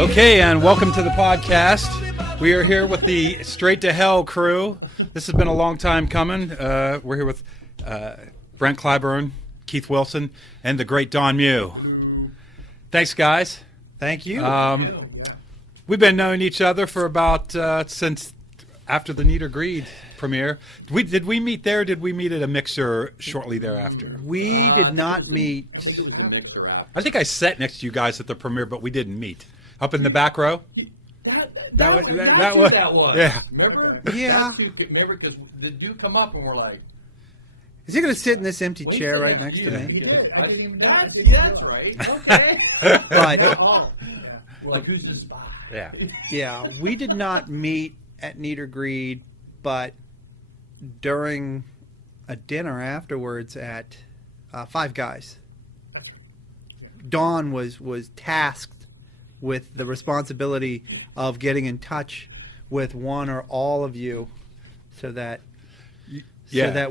Okay, and welcome to the podcast. We are here with the Straight to Hell crew. This has been a long time coming. We're here with Brent Clyburn, Keith Wilson, and the great Don Mew. Thanks, guys. Thank you. We've been knowing each other for about since after the Need or Greed premiere. Did we meet there? Or did we meet at a mixer shortly thereafter? We did not meet. I think it was the mixer after. I think I sat next to you guys at the premiere, but we didn't meet. Up in the back row? That was. Yeah. Remember? Yeah. Remember, because the dude come up and we're like, Is he going to sit in this empty chair "Wait, right next to yeah, me? he did. I didn't even that's right. Okay. But We're like, who's this spy? Yeah. yeah, we did not meet at Need or Greed, but during a dinner afterwards at Five Guys, Dawn was tasked with the responsibility of getting in touch with one or all of you so that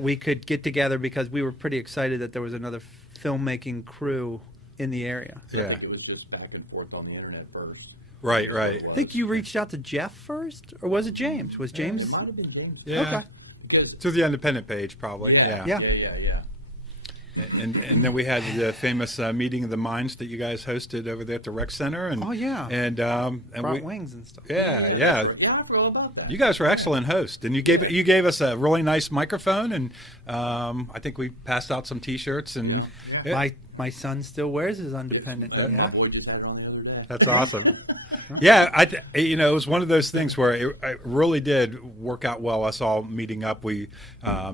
we could get together, because we were pretty excited that there was another filmmaking crew in the area. I Yeah. think it was just back and forth on the internet first. Right. I think you reached out to Jeff first, or was it James? Was James? It might have been James. Yeah. Okay. Because, To the Independent page, probably. yeah. Yeah. And then we had the famous meeting of the minds that you guys hosted over there at the rec center. And Oh yeah. and Brought wings and stuff. yeah. Yeah, I forgot about that. You guys were excellent hosts, and you gave us a really nice microphone, and I think we passed out some T-shirts, and My son still wears his Undependent. My Yeah. boy just had it on the other day. that's awesome. Yeah, it was one of those things where it really did work out well. Us all meeting up. We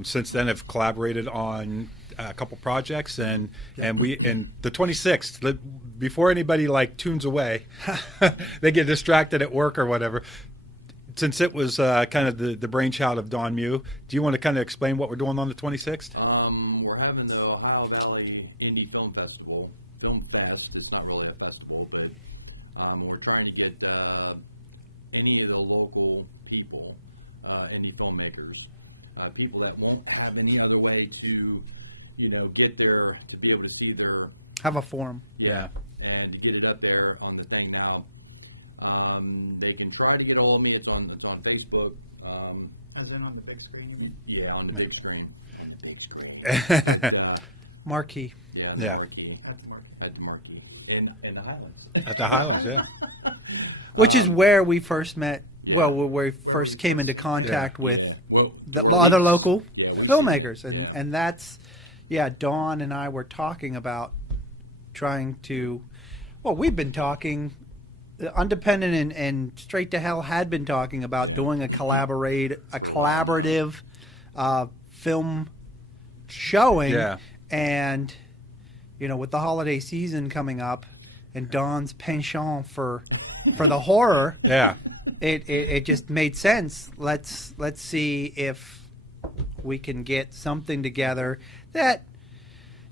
since then have collaborated on a couple projects, and the 26th, before anybody tunes away, they get distracted at work or whatever. Since it was kind of the brainchild of Don Mew, do you want to kind of explain what we're doing on the 26th? We're having the Ohio Valley Film Festival, Film Fest. It's not really a festival, but we're trying to get any of the local people, any filmmakers, people that won't have any other way to, get there, to be able to see their, Have a forum. Yeah. and to get it up there on the thing now. They can try to get all of me. It's on Facebook. And then on the big screen. Yeah, on the big screen. But, Marquee. yeah, Yeah. Marquee. At the Marquee. In the Highlands. At the Highlands, yeah. Which is where we first met. Well, where we first came into contact with Yeah. Well, the other local Yeah. filmmakers, and Yeah. and that's Dawn and I were talking about trying to. Well, we've been talking. Undependent and Straight to Hell had been talking about doing a collaborative film showing, Yeah. and with the holiday season coming up and Dawn's penchant for the horror, Yeah. it just made sense. Let's see if we can get something together that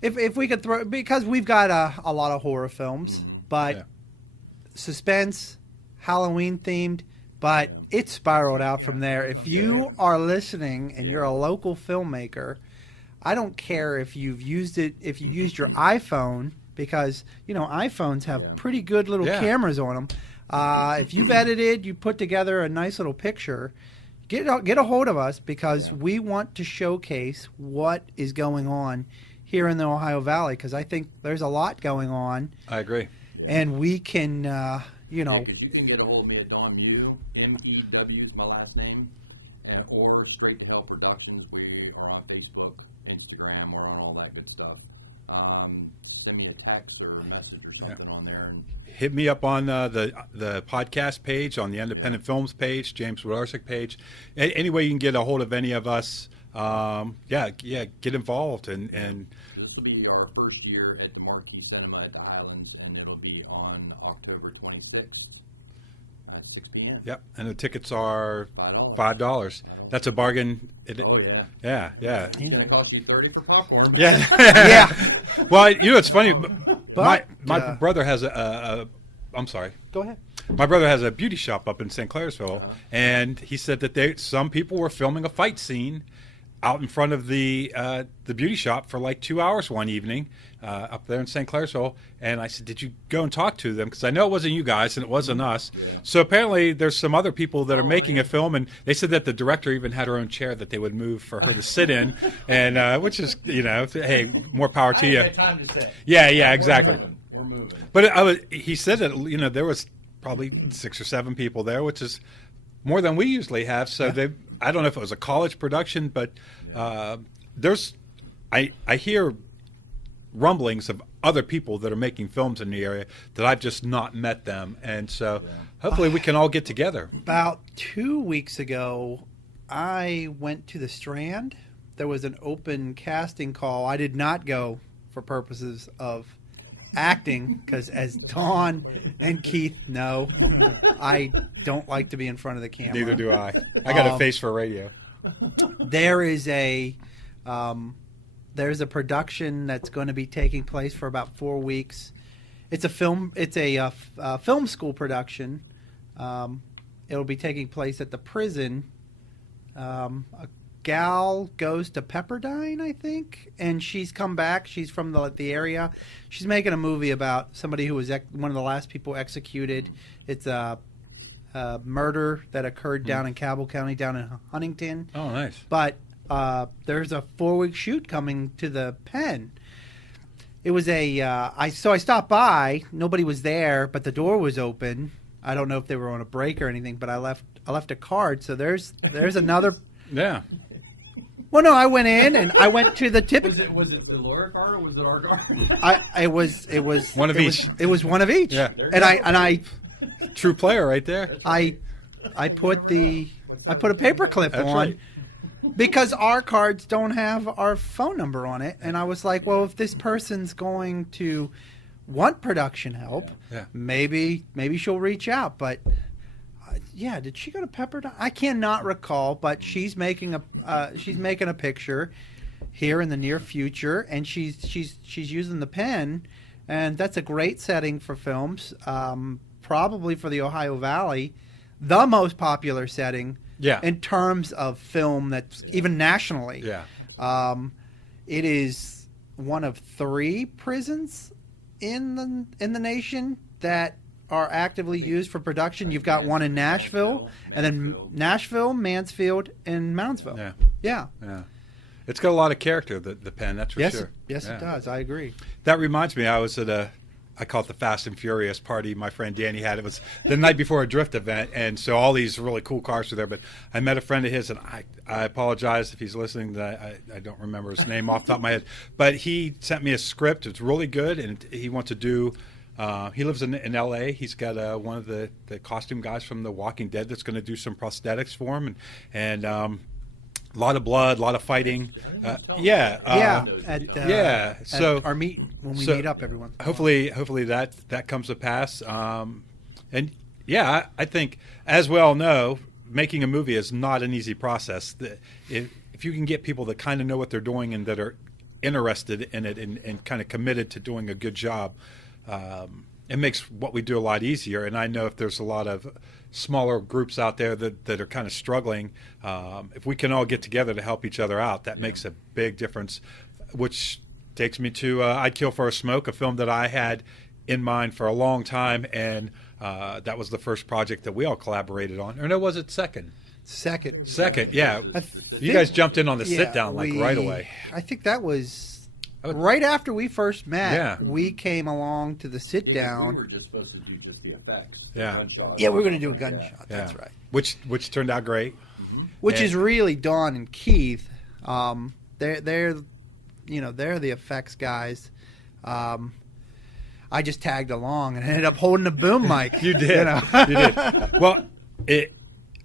if we could throw, because we've got a lot of horror films, but Yeah. suspense, Halloween themed, but it spiraled out from there. If you are listening and you're a local filmmaker, I don't care if you've used your iPhone, because iPhones have pretty good little Yeah. cameras on them. If you've edited, you put together a nice little picture, get a hold of us, because we want to showcase what is going on here in the Ohio Valley, because I think there's a lot going on, I agree. and we can, Yeah, 'cause you can get a hold of me at Don Mew, MEW is my last name, or Straight to Hell Productions. We are on Facebook, Instagram, we're on all that good stuff. Send me a text or a message or something on there. And Hit me up on the podcast page, on the Independent Films page, James Wodarcyk page. Any way you can get a hold of any of us, get involved. And this will be our first year at the Marquee Cinema at the Highlands, and it'll be on October 26th at 6 p.m. Yep, and the tickets are $5. $5. That's a bargain. Oh, yeah. Yeah. It's going to cost you $30 for popcorn. Yeah. yeah. Well, it's funny. But, my brother has I'm sorry. Go ahead. My brother has a beauty shop up in St. Clairsville, and he said that some people were filming a fight scene out in front of the beauty shop for like 2 hours one evening up there in St. Clairsville, and I said, "Did you go and talk to them?" Because I know it wasn't you guys and it wasn't us. Yeah. So apparently there's some other people that are making a film, and they said that the director even had her own chair that they would move for her to sit in, and which is, hey, more power to I you. ain't got time to say. Yeah, exactly. We're moving. But he said that there was probably 6 or 7 people there, which is more than we usually have. So I don't know if it was a college production, but I hear rumblings of other people that are making films in the area that I've just not met them, and so hopefully we can all get together. About 2 weeks ago, I went to the Strand. There was an open casting call. I did not go for purposes of acting because, as Dawn and Keith know, I don't like to be in front of the camera. Neither do I. I got a face for radio. There is there's a production that's going to be taking place for about 4 weeks. It's a film school production. It'll be taking place at the prison. A gal goes to Pepperdine, I think, and she's come back. She's from the area. She's making a movie about somebody who was one of the last people executed. It's a murder that occurred down in Cabell County, down in Huntington. Oh, nice. But there's a 4-week shoot coming to the pen. It was I stopped by. Nobody was there, but the door was open. I don't know if they were on a break or anything, but I left a card. So there's another. Yeah. Well, no, I went in and I went to the tip. Was it the Laura card or was it our card? It was One of each. It was one of each. Yeah. And I True player right there. I put a paper clip That's on. right. Because our cards don't have our phone number on it. And I was like, well, if this person's going to want production help, maybe she'll reach out. But did she go to Pepperdine? I cannot recall, but she's making a picture here in the near future, and she's using the pen, and that's a great setting for films. Probably for the Ohio Valley, the most popular setting. Yeah. In terms of film, that's even nationally. Yeah. It is one of 3 prisons in the nation that are actively used for production. You've got one in Nashville, and then Nashville, Mansfield, and Moundsville. Yeah. It's got a lot of character, the pen, that's for sure. Yes, it does. I agree. That reminds me, I was at I call it the Fast and Furious party my friend Danny had. It was the night before a drift event, and so all these really cool cars were there. But I met a friend of his, and I apologize if he's listening, that I don't remember his name off the top of my head. But he sent me a script. It's really good, and he wants to do he lives in L.A. He's got one of the costume guys from The Walking Dead that's going to do some prosthetics for him, and a lot of blood, a lot of fighting. At our meet when we meet up every once in a while. Hopefully that comes to pass. And I think, as we all know, making a movie is not an easy process. If you can get people that kind of know what they're doing and that are interested in it and kind of committed to doing a good job, it makes what we do a lot easier. And I know if there's a lot of smaller groups out there that are kind of struggling, if we can all get together to help each other out, that makes a big difference, which takes me to I'd Kill for a Smoke, a film that I had in mind for a long time, and that was the first project that we all collaborated on. Or no, was it second? Second, yeah. You guys jumped in on the sit-down right away. I think that was right after we first met. Yeah. We came along to the sit-down. We were just supposed to do just the effects. Yeah. Gunshots. Yeah, we were going to do a gunshot. Yeah. That's right. Which turned out great. Which And- is really Dawn and Keith. They're the effects guys. I just tagged along and ended up holding a boom mic. You did. You did. Well,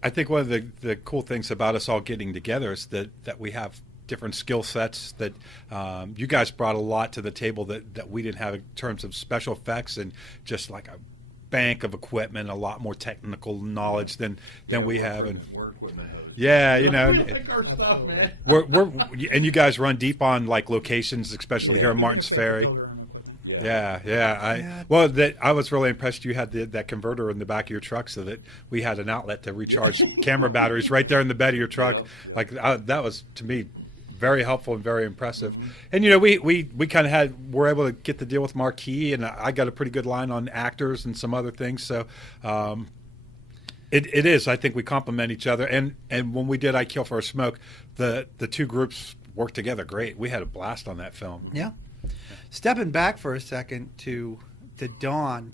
I think one of the cool things about us all getting together is that we have different skill sets, that you guys brought a lot to the table that we didn't have in terms of special effects and just like a bank of equipment, a lot more technical knowledge than we have. And Like our stuff, man. and you guys run deep on like locations, especially here in Martins Ferry. I was really impressed. You had that converter in the back of your truck so that we had an outlet to recharge camera batteries right there in the bed of your truck. Like that was, to me, very helpful and very impressive. And we kind of were able to get the deal with Marquee, and I got a pretty good line on actors and some other things. So it is. I think we complement each other. And when we did I Kill for a Smoke, the two groups worked together great. We had a blast on that film. Yeah. Stepping back for a second to Don,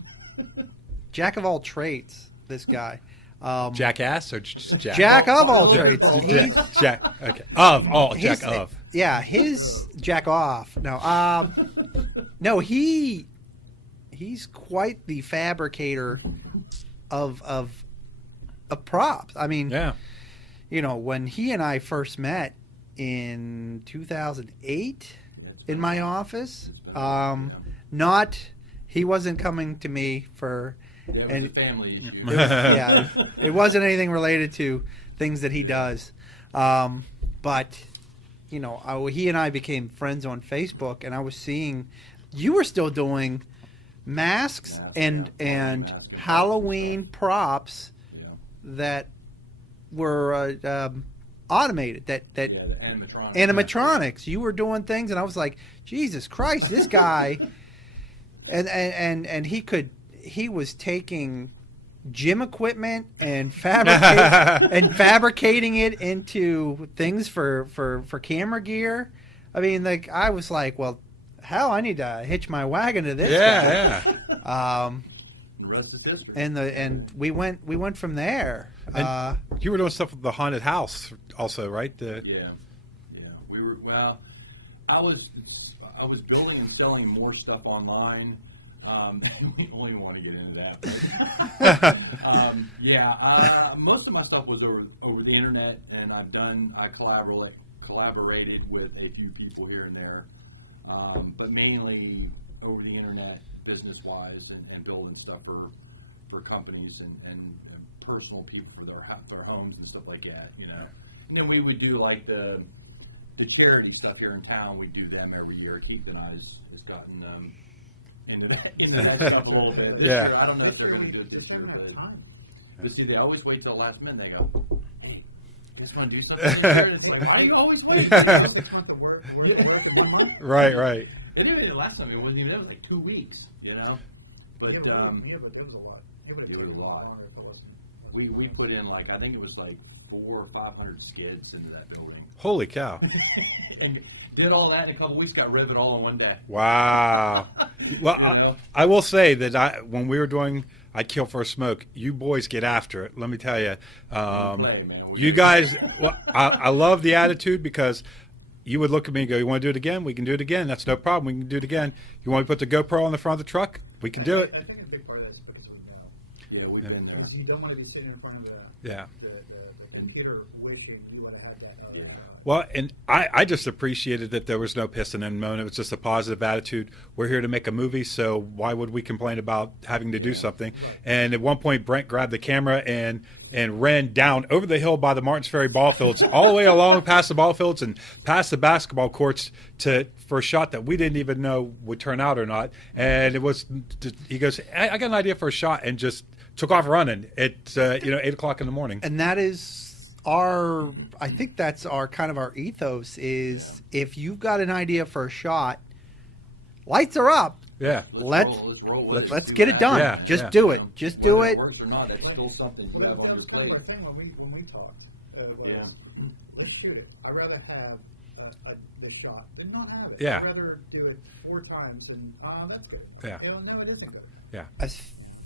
jack of all trades. This guy. Jackass or just Jack? Jack of all trades. Jack. Okay. Of all. Jack His- of. Yeah, his jack off. No, no, he's quite the fabricator of props. I mean, Yeah. when he and I first met in 2008 in my office, he wasn't coming to me for. Yeah, it was a family issue. Yeah, it wasn't anything related to things that he does. But, he and I became friends on Facebook, and I was seeing you were still doing masks and Halloween props Yeah. that were automated. That Yeah, the animatronics. animatronics. You were doing things, and I was like, Jesus Christ, this guy. And he was taking gym equipment and fabricating it into things for camera gear. I mean, I was like, well, hell, I need to hitch my wagon to this guy. Yeah. The rest is history. And we went from there. And you were doing stuff with the haunted house also, right? Yeah. We were I was building and selling more stuff online. We don't even want to get into that. But, most of my stuff was over the internet, and I collaborated with a few people here and there, but mainly over the internet, business-wise, and building stuff for companies and personal people for their homes and stuff like that. And then we would do like the charity stuff here in town. We do them every year. Keith and I has gotten into that stuff a little bit. Yeah. I don't know if they're going to do it this year, but see, they always wait till the last minute. They go, "Hey, just want to do something this year?" It's like, why do you always wait? Right. They didn't even last time. It wasn't even. It was like 2 weeks, But But it was a lot. It was a lot. We put in I think it was 400 or 500 skids into that building. Holy cow. And did all that in a couple weeks, got rid of it all in one day. Wow. Well, I will say that when we were doing I Kill for a Smoke, you boys get after it. Let me tell you. You guys, I love the attitude because you would look at me and go, "You want to do it again? We can do it again. That's no problem. We can do it again. You want me to put the GoPro on the front of the truck? We can do it." I think a big part of that is because we've been up. Yeah, we've been there. Because you don't want to be sitting in front of the computer wishing you would have had that. Well, and I just appreciated that there was no pissing and moaning. It was just a positive attitude. We're here to make a movie, so why would we complain about having to do something? And at one point, Brent grabbed the camera and ran down over the hill by the Martins Ferry ball fields, all the way along past the ball fields and past the basketball courts for a shot that we didn't even know would turn out or not. And he goes, I got an idea for a shot, and just took off running at 8 o'clock in the morning. And that is I think that's our kind of our ethos is if you've got an idea for a shot, lights are up. Yeah. Let's Get it done. Yeah, Just yeah. do it. Just do Whether it. works or not, that's still something you have on your plate. Like when we talked. Yeah. Let's shoot it. I'd rather have the shot than not have it. Yeah. I'd rather do it 4 times than that's good. Yeah. No, it isn't good. Yeah. As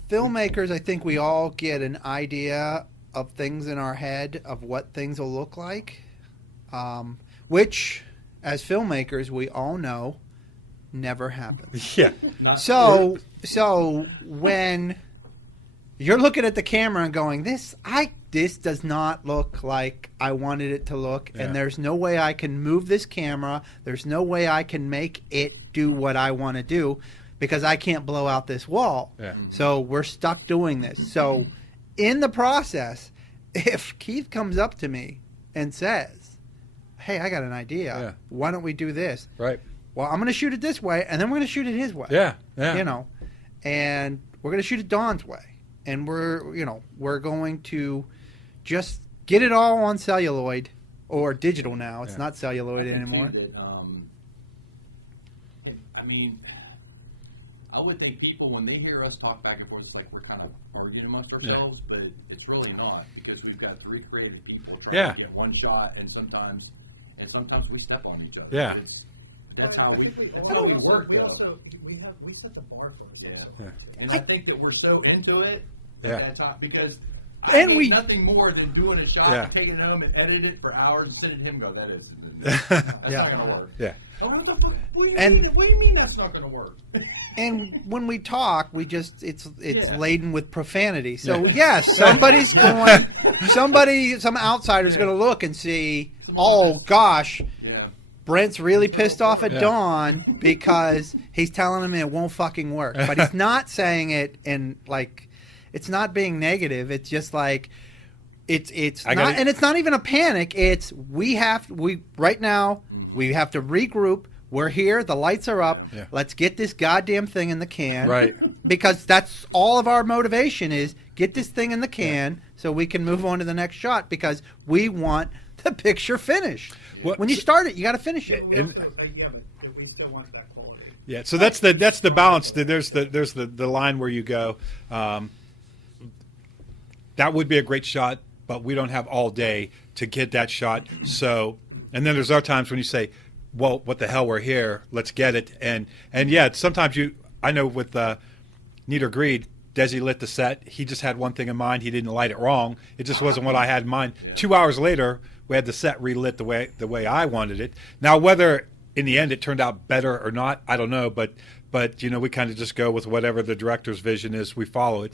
filmmakers, I think we all get an idea of things in our head of what things will look like, which, as filmmakers, we all know never happens. Yeah. So when you're looking at the camera and going, this does not look like I wanted it to look, Yeah. and there's no way I can move this camera. There's no way I can make it do what I want to do because I can't blow out this wall. Yeah. So we're stuck doing this. So in the process, if Keith comes up to me and says, "Hey, I got an idea. Yeah. Why don't we do this?" Right. Well, I'm going to shoot it this way, and then we're going to shoot it his way. Yeah. And we're going to shoot it Don's way, and we're going to just get it all on celluloid or digital now. It's Yeah. not celluloid I anymore. think that, I mean, I would think people, when they hear us talk back and forth, it's like we're kind of arguing amongst ourselves, but it's really not, because we've got 3 creative people trying to get one shot, and sometimes we step on each other. Yeah. That's how we work, We though. also, we set the bar for this. Yeah. Yeah. And I think that we're so into it at that time, because I And hate we- nothing more than doing a shot, Yeah. taking it home and edit it for hours and sending him and go, that that's Yeah. not going to work. Yeah. Oh, what the fuck? And- What do you mean that's not going to work? And when we talk, we just it's Yeah. laden with profanity. So yes, somebody's going, some outsider's going to look and see, oh gosh, Yeah. Brent's really pissed off at Yeah. Don because he's telling him it won't fucking work. But he's not saying it in like, it's not being negative. It's just like, it's I not, gotta- and it's not even a panic. It's right now we have to regroup. We're here. The lights are up. Yeah. Let's get this goddamn thing in the can. Right. Because that's all of our motivation is get this thing in the can so we can move on to the next shot because we want the picture finished. What- When you start it, you got to finish it. We also, yeah, but we still want that quality. Yeah, so that's the balance. There's the line where you go, that would be a great shot, but we don't have all day to get that shot. So, and then there's other times when you say, well, what the hell, we're here, let's get it. And yeah, sometimes I know with Need or Greed, Desi lit the set. He just had one thing in mind. He didn't light it wrong. It just wasn't what I had in mind. 2 hours later, we had the set relit the way I wanted it. Now, whether in the end it turned out better or not, I don't know. But we kind of just go with whatever the director's vision is. We follow it.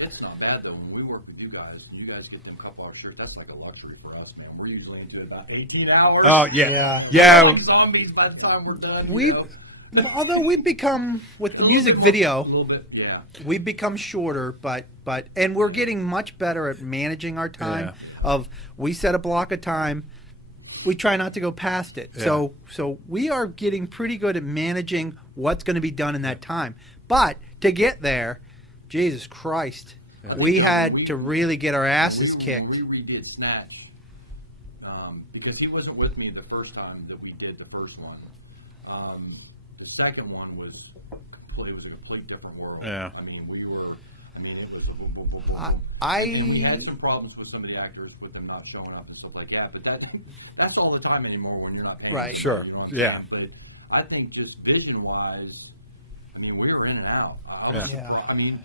It's not bad, though. When we work with you guys get them a couple hour shirts, that's like a luxury for us, man. We're usually into about 18 hours. Oh yeah. We're like zombies by the time we're done. Although we've become with the A music little bit video, more- a little bit, yeah. we've become shorter, but and we're getting much better at managing our time. Yeah. Of we set a block of time, we try not to go past it. Yeah. So we are getting pretty good at managing what's going to be done in that time. But to get there, Jesus Christ, Yeah. we had to really get our asses kicked. When we redid Snatch, because he wasn't with me the first time that we did the first one. The second one was a complete different world. Yeah. I mean, it was a and we had some problems with some of the actors with them not showing up and stuff like that. But that's all the time anymore when you're not paying. Right. attention, Sure. you know what I'm Yeah. saying? But I think just vision-wise, I mean, we were in and out. Yeah. I mean,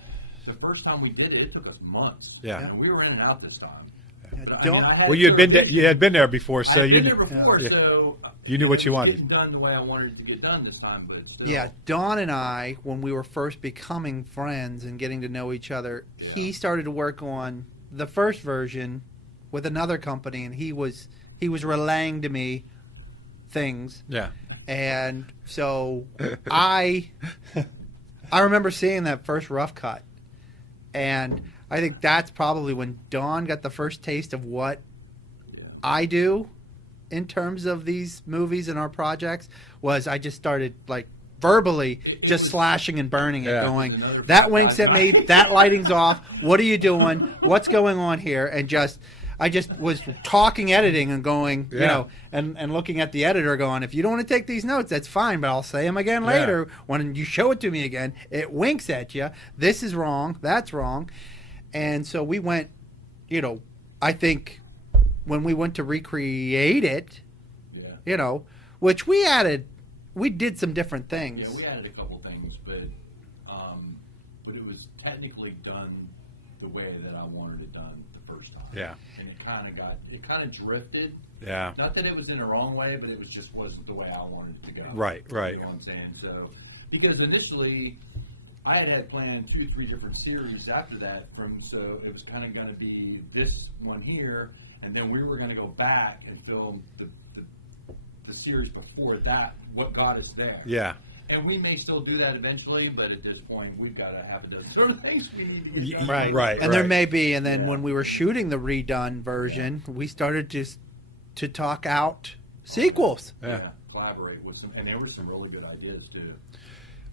the first time we did it, it took us months. Yeah. And we were in and out this time. Yeah, But, don't- I had Well, you clear had vision. been there before, so I'd you been there before, Yeah. so You knew what it you was wanted. getting done the way I wanted it to get done this time, but it's still, Yeah, Don and I, when we were first becoming friends and getting to know each other, Yeah. he started to work on the first version with another company, and he was relaying to me things, Yeah. and so I remember seeing that first rough cut, and I think that's probably when Don got the first taste of what Yeah. I do in terms of these movies and our projects. Was I just started like verbally It just was- slashing and burning it, Yeah. going, Another that winks at me, guy. that lighting's off, what are you doing, what's going on here, and I just was talking editing and going, Yeah. and looking at the editor going, if you don't want to take these notes, that's fine, but I'll say them again Yeah. later. When you show it to me again, it winks at you. This is wrong, that's wrong. And so we went, I think when we went to recreate it, Yeah. which we did some different things. Yeah, we added a couple things, but it was technically done the way that I wanted it done the first time. Yeah. And it kind of drifted. Yeah. Not that it was in the wrong way, but it wasn't the way I wanted it to go. Right. You know what I'm saying? So, because initially I had planned 2 or 3 different series after that so it was kind of going to be this one here, and then we were going to go back and film the series before that, what got us there. Yeah. And we may still do that eventually, but at this point, we've got to have a dozen sort of things we need to get done. Right. Right, And there right. may be, and then Yeah. when we were shooting the redone version, we started to talk out sequels. Yeah. Collaborate with some, and there were some really good ideas too.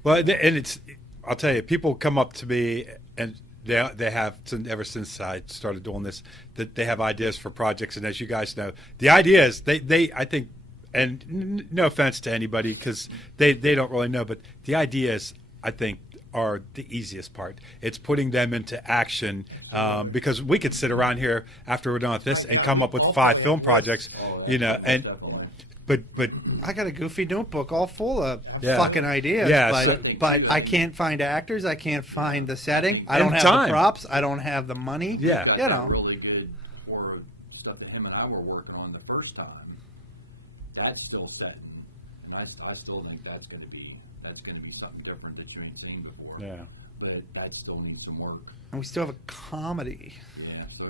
Well, and I'll tell you, people come up to me and they have ever since I started doing this, that they have ideas for projects, and as you guys know, the idea is they I think, and no offense to anybody because they don't really know, but the ideas I think are the easiest part. It's putting them into action, because we could sit around here after we're done with this and come up with 5 film projects, you know, and but I got a goofy notebook all full of Yeah. fucking ideas, Yeah, but I can't find actors. I can't find the setting. I don't And have time. the props. I don't have the money. Yeah. Got you that know. really good for stuff that him and I were working on the first time. That's still setting, and I still think that's going to be something different that you ain't seen before. yeah. But that still needs some work. And we still have a comedy. Yeah. So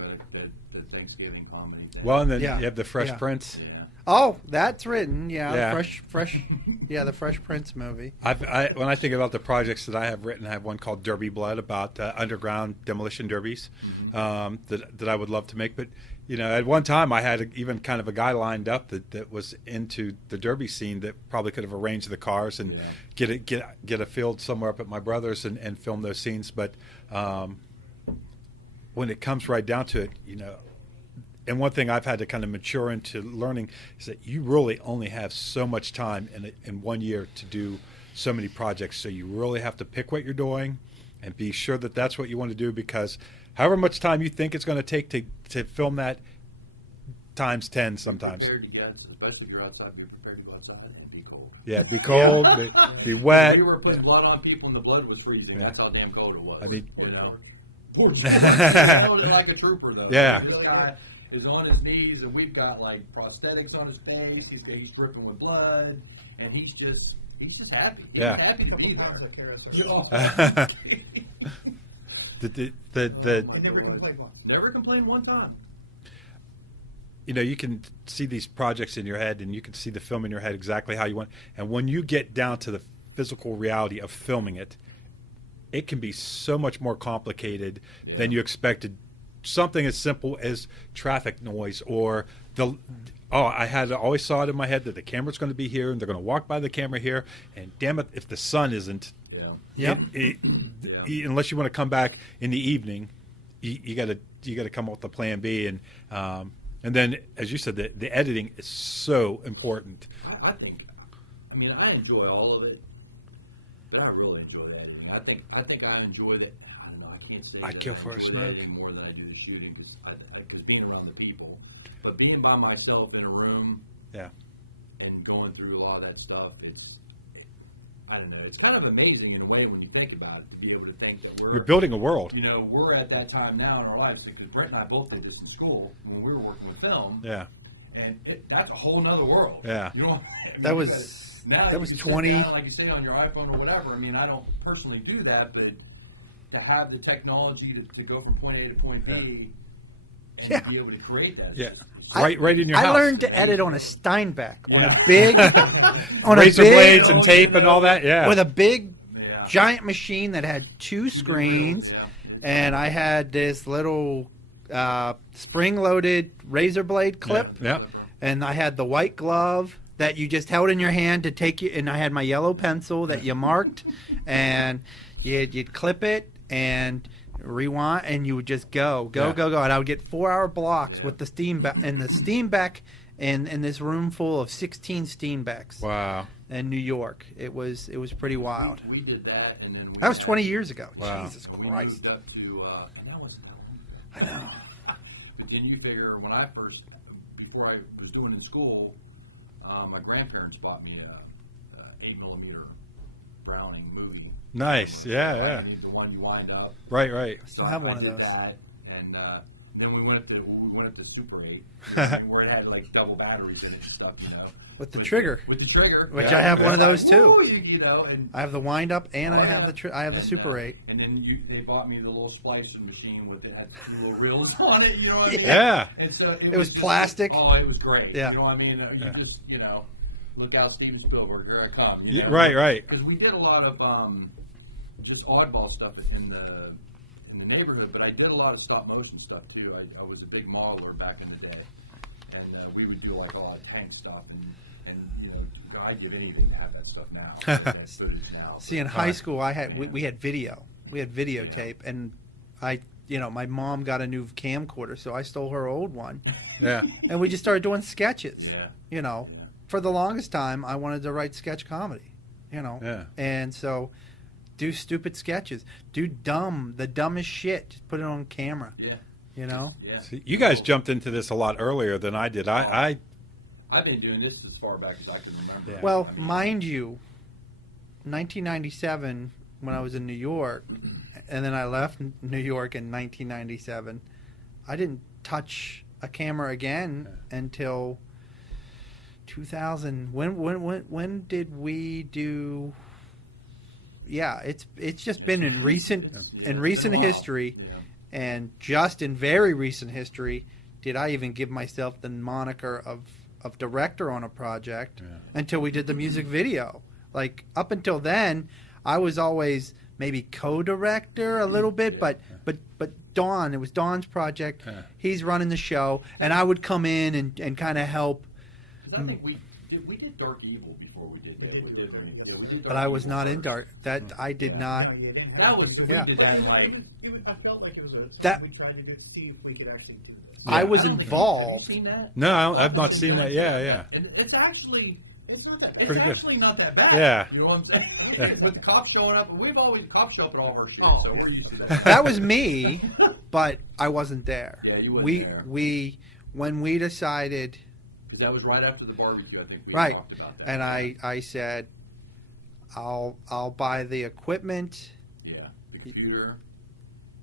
the Thanksgiving comedy. Thing. Well, and then Yeah. you have the Fresh Yeah. Prince. Yeah. Oh, that's written. Yeah, Yeah. fresh. Yeah, the Fresh Prince movie. When I think about the projects that I have written, I have one called Derby Blood about underground demolition derbies, that I would love to make. But you know, at one time I had even kind of a guy lined up that was into the derby scene that probably could have arranged the cars and get a field somewhere up at my brother's and film those scenes. But when it comes right down to it, you know. And one thing I've had to kind of mature into learning is that you really only have so much time in 1 year to do so many projects. So you really have to pick what you're doing and be sure that that's what you want to do, because however much time you think it's going to take to film that, times 10 sometimes. Prepared to get, especially if you're outside, be prepared to go outside and be cold. Yeah, be cold, be wet. We were putting blood on people and the blood was freezing. Yeah. That's how damn cold it was. I mean- you know. Poor George. Like a trooper though. Yeah. This guy is on his knees and we've got like prosthetics on his face. He's dripping with blood, and he's just happy. He's Yeah. happy to be Sometimes there. I care, so- You know? the I never complained once. Never complained one time. you know, you can see these projects in your head and you can see the film in your head exactly how you want. And when you get down to the physical reality of filming it, it can be so much more complicated than you expected. Something as simple as traffic noise or I always saw it in my head that the camera's going to be here and they're going to walk by the camera here, and damn it, if the sun isn't, Yep. unless you want to come back in the evening, you got to come up with a plan B, and then as you said, the editing is so important. I enjoy all of it, but I really enjoy editing. I think I enjoyed it. I don't know. I can't say I'd that kill I for a enjoyed smoke. editing more than I do the shooting because being around the people, but being by myself in a room, Yeah. and going through a lot of that stuff, I don't know. It's kind of amazing in a way when you think about it, to be able to think that You're building a world. You know, we're at that time now in our lives, because Brett and I both did this in school when we were working with film. Yeah. And that's a whole nother world. Yeah. You know, That was now that was you can sit 20 down, like you say, on your iPhone or whatever. I mean, I don't personally do that, but to have the technology to go from point A to point B and Yeah. to be able to create that. Yeah. It's Right in your I house. learned to edit on a Steinbeck, on Yeah. a big, on razor a big, blades and tape and all that. Yeah. with a big yeah. giant machine that had 2 screens, Yeah. and I had this little spring-loaded razor blade clip, Yeah. and I had the white glove that you just held in your hand to take you, and I had my yellow pencil that you marked, and you'd clip it and rewind, and you would just go, Yeah. and I would get 4-hour blocks with the Steinbeck, and the Steinbeck in this room full of 16 Steinbecks Wow. in New York. It was pretty wild. We did that, and then That was 20 years ago. Wow. Jesus We Christ. moved up to, and that wasn't that long. I know. But then you figure, before I was doing in school, my grandparents bought me a 8mm Browning movie. Nice. Yeah. The one you wind up. Right. I still have one of I did those. that, and then we went up to Super 8, where it had like double batteries in it and stuff, you know. With the trigger. With the trigger. Which Yeah. I have one of those too. Woo, you know, and I have the wind up and I have I have the And, Super 8. And then they bought me the little splicing machine with it had 2 little reels on it. You know what I mean? Yeah. And so It was just- plastic. Oh, it was great. Yeah. You know what I mean? You Yeah. just look out, Steven Spielberg, here I come. You Yeah, know? right. Because we did a lot of just oddball stuff in the neighborhood, but I did a lot of stop motion stuff too. I was a big modeler back in the day, and we would do like a lot of tank stuff, and I'd give anything to have that stuff now. That footage now. See, in high school, we had video. We had videotape, and My mom got a new camcorder, so I stole her old one, Yeah. and we just started doing sketches. Yeah. Yeah. For the longest time, I wanted to write sketch comedy. Yeah. And so, do stupid sketches, do the dumbest shit. Just put it on camera. Yeah. Yeah. See, you guys jumped into this a lot earlier than I did. I've been doing this as far back as I can remember. Yeah. Well, mind you, 1997, when I was in New York, and then I left New York in 1997, I didn't touch a camera again until 2000. When did we do? Yeah, it's just been in recent history, and just in very recent history did I even give myself the moniker of director on a project until we did the music video. Like, up until then, I was always maybe co-director a little bit, but Don, it was Don's project. He's running the show, and I would come in and kind of help. 'Cause I think we did Dark Evil before we did that. We did But I was Evil not in first. Dark. That I did not. That was we did that like. I felt like it was That- we tried to see if we could actually do this. I was don't think- involved. Have you seen that? No, I've not seen that. Yeah. And it's actually. It's not that. It's Pretty good. actually not that bad. Yeah. You know what I'm saying? With the cops showing up, and we've always cops show up at all of our shit, Oh. so we're used to that. That was me, but I wasn't there. Yeah, you wasn't there. When we decided, Because that was right after the barbecue. I think we right, talked about that. and I said, I'll buy the equipment. Yeah, the computer.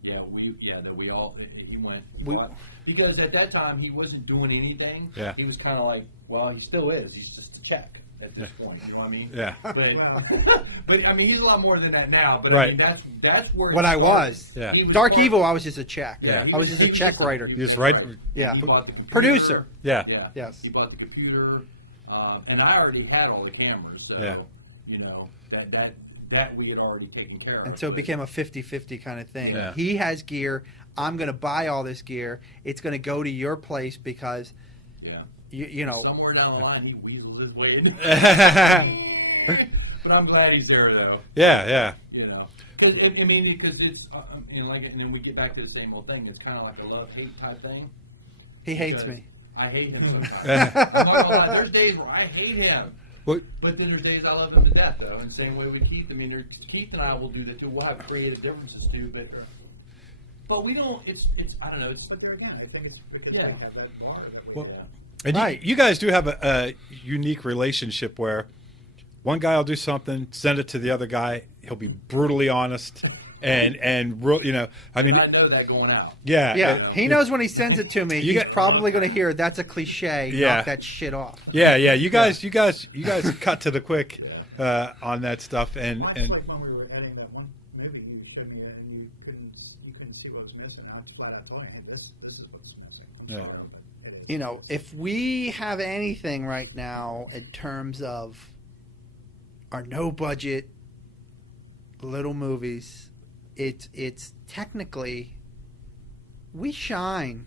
Yeah, we all. He went. We- Because at that time he wasn't doing anything. Yeah. He was kind of like, well, he still is. He's just a check at this point. You know what I mean? Yeah. But I mean, he's a lot more than that now. But I Right. mean, that's where. What he I started. was. Yeah. He was Dark part- Evil, I was just a check. Yeah. I was just a check writer. He was right- Yeah. He bought the computer. Producer. Yeah. Yeah. Yes. He bought the computer, and I already had all the cameras, so Yeah. you know that we had already taken care of. And so it But- became a 50-50 kind of thing. Yeah. He has gear. I'm going to buy all this gear. It's going to go to your place because, Yeah. you know, Somewhere down the line, he weasels his way in. Yeah. But I'm glad he's there, though. Yeah. You know, because it's and then we get back to the same old thing. It's kind of like a love-hate type thing. he hates Because me. I hate him sometimes. I'm not gonna lie, there's days where I hate him. Well, But then there's days I love him to death, though. And same way with Keith. I mean, Keith and I will do that too. We'll have creative differences too, but we don't. It's I don't know. It's But there again, I think it's we can Yeah. take that water. Well, yeah. and Right. you guys do have a unique relationship where one guy will do something, send it to the other guy. He'll be brutally honest and real. I mean, I know that going out. yeah, Yeah, he knows when he sends it to me. You He's got- probably going to hear that's a cliche. Yeah. Knock that shit off. yeah. You guys cut to the quick on that stuff, and Like when we were editing that one movie, you showed me that, and you couldn't see what was missing. That's why I thought, hey, this is what's missing. Yeah. You know, if we have anything right now in terms of our no budget little movies, it's technically we shine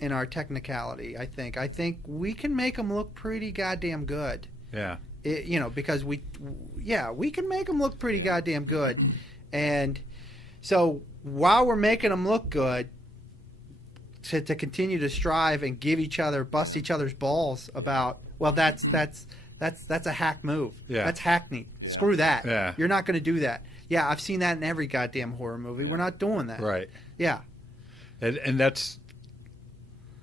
in our technicality. I think we can make them look pretty goddamn good. yeah, Because we can make them look pretty goddamn good, and so while we're making them look good, to continue to strive and bust each other's balls about, well, that's a hack move. Yeah. That's hackneyed. Yeah. Screw that. Yeah. You're not going to do that. Yeah, I've seen that in every goddamn horror movie. We're not doing that. right. Yeah. And that's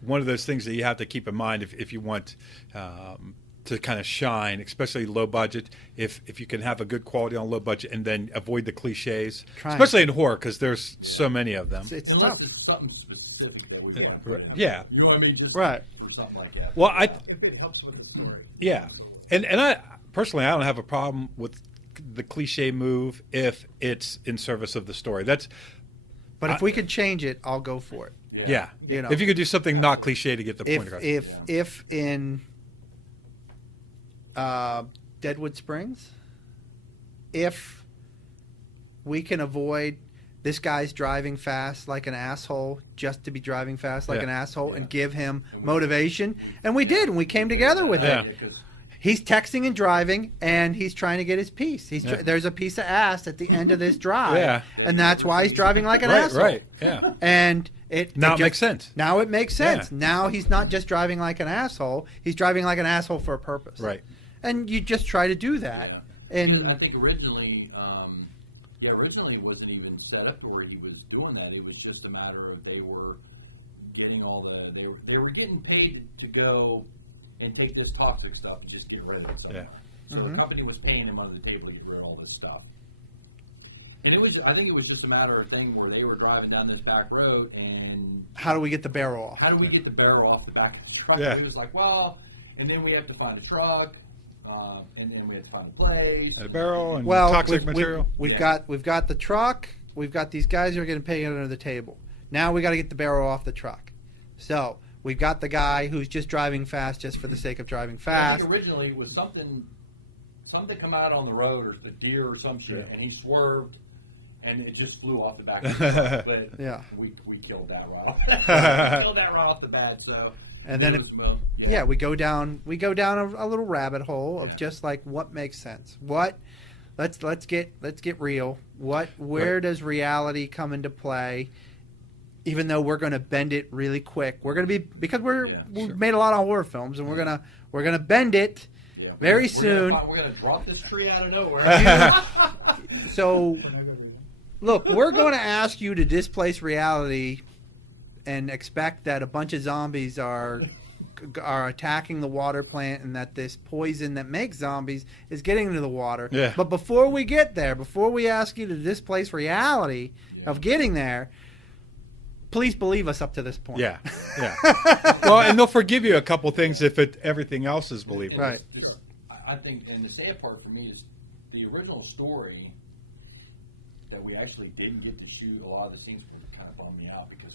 one of those things that you have to keep in mind if you want to kind of shine, especially low budget. If you can have a good quality on low budget and then avoid the cliches, Trying. especially in horror because there's so many of them. It's Unless tough. it's something specific that we want to Right. put in. Yeah. You know what I mean? Just Right. or something like that. Well, If it helps with the story. yeah, and I personally I don't have a problem with the cliche move if it's in service of the story. That's But if we could change it, I'll go for it. yeah. You know. If you could do something not cliche to get the point across. If in Deadwood Springs, if we can avoid this guy's driving fast like an asshole just to be driving fast like Yeah. an asshole and give him motivation, and we did, and we came together with Yeah. it. Because He's texting and driving, and he's trying to get his piece. There's a piece of ass at the end of this drive, and that's why he's driving like an asshole. Right, yeah. And it makes sense. Now it makes sense. Yeah. Now he's not just driving like an asshole. He's driving like an asshole for a purpose. Right. And you just try to do that. Yeah. And I think originally it wasn't even set up where he was doing that. It was just a matter of they were getting they were getting paid to go and take this toxic stuff and just get rid of it somehow. Yeah. So the company was paying him under the table to get rid of all this stuff. And I think it was just a matter of thing where they were driving down this back road and how do we get the barrel off? how do we get the barrel off the back of the truck? Yeah. He was like, well, and then we have to find a truck, and then we have to find a place. A barrel and Well, toxic material. We've got the truck. We've got these guys who are getting paid under the table. Now we got to get the barrel off the truck. So we've got the guy who's just driving fast just for the sake of driving I fast. think originally it was something come out on the road, or the deer or some shit, and he swerved, and it just flew off the back of the truck. But Yeah. we killed that right off. We killed that right off the bat. So And then it was, we go down a little rabbit hole of just like what makes sense. Let's get real. Where does reality come into play? Even though we're going to bend it really quick, we're going to be because we've made a lot of horror films, and we're gonna bend it very soon. We're gonna drop this tree out of nowhere. So, look, we're going to ask you to displace reality and expect that a bunch of zombies are attacking the water plant, and that this poison that makes zombies is getting into the water. Yeah. But before we get there, before we ask you to displace reality of getting there, please believe us up to this point. Yeah. Well, and they'll forgive you a couple things if everything else is believable. Right. I think, and the sad part for me is the original story that we actually didn't get to shoot. A lot of the scenes kind of bummed me out because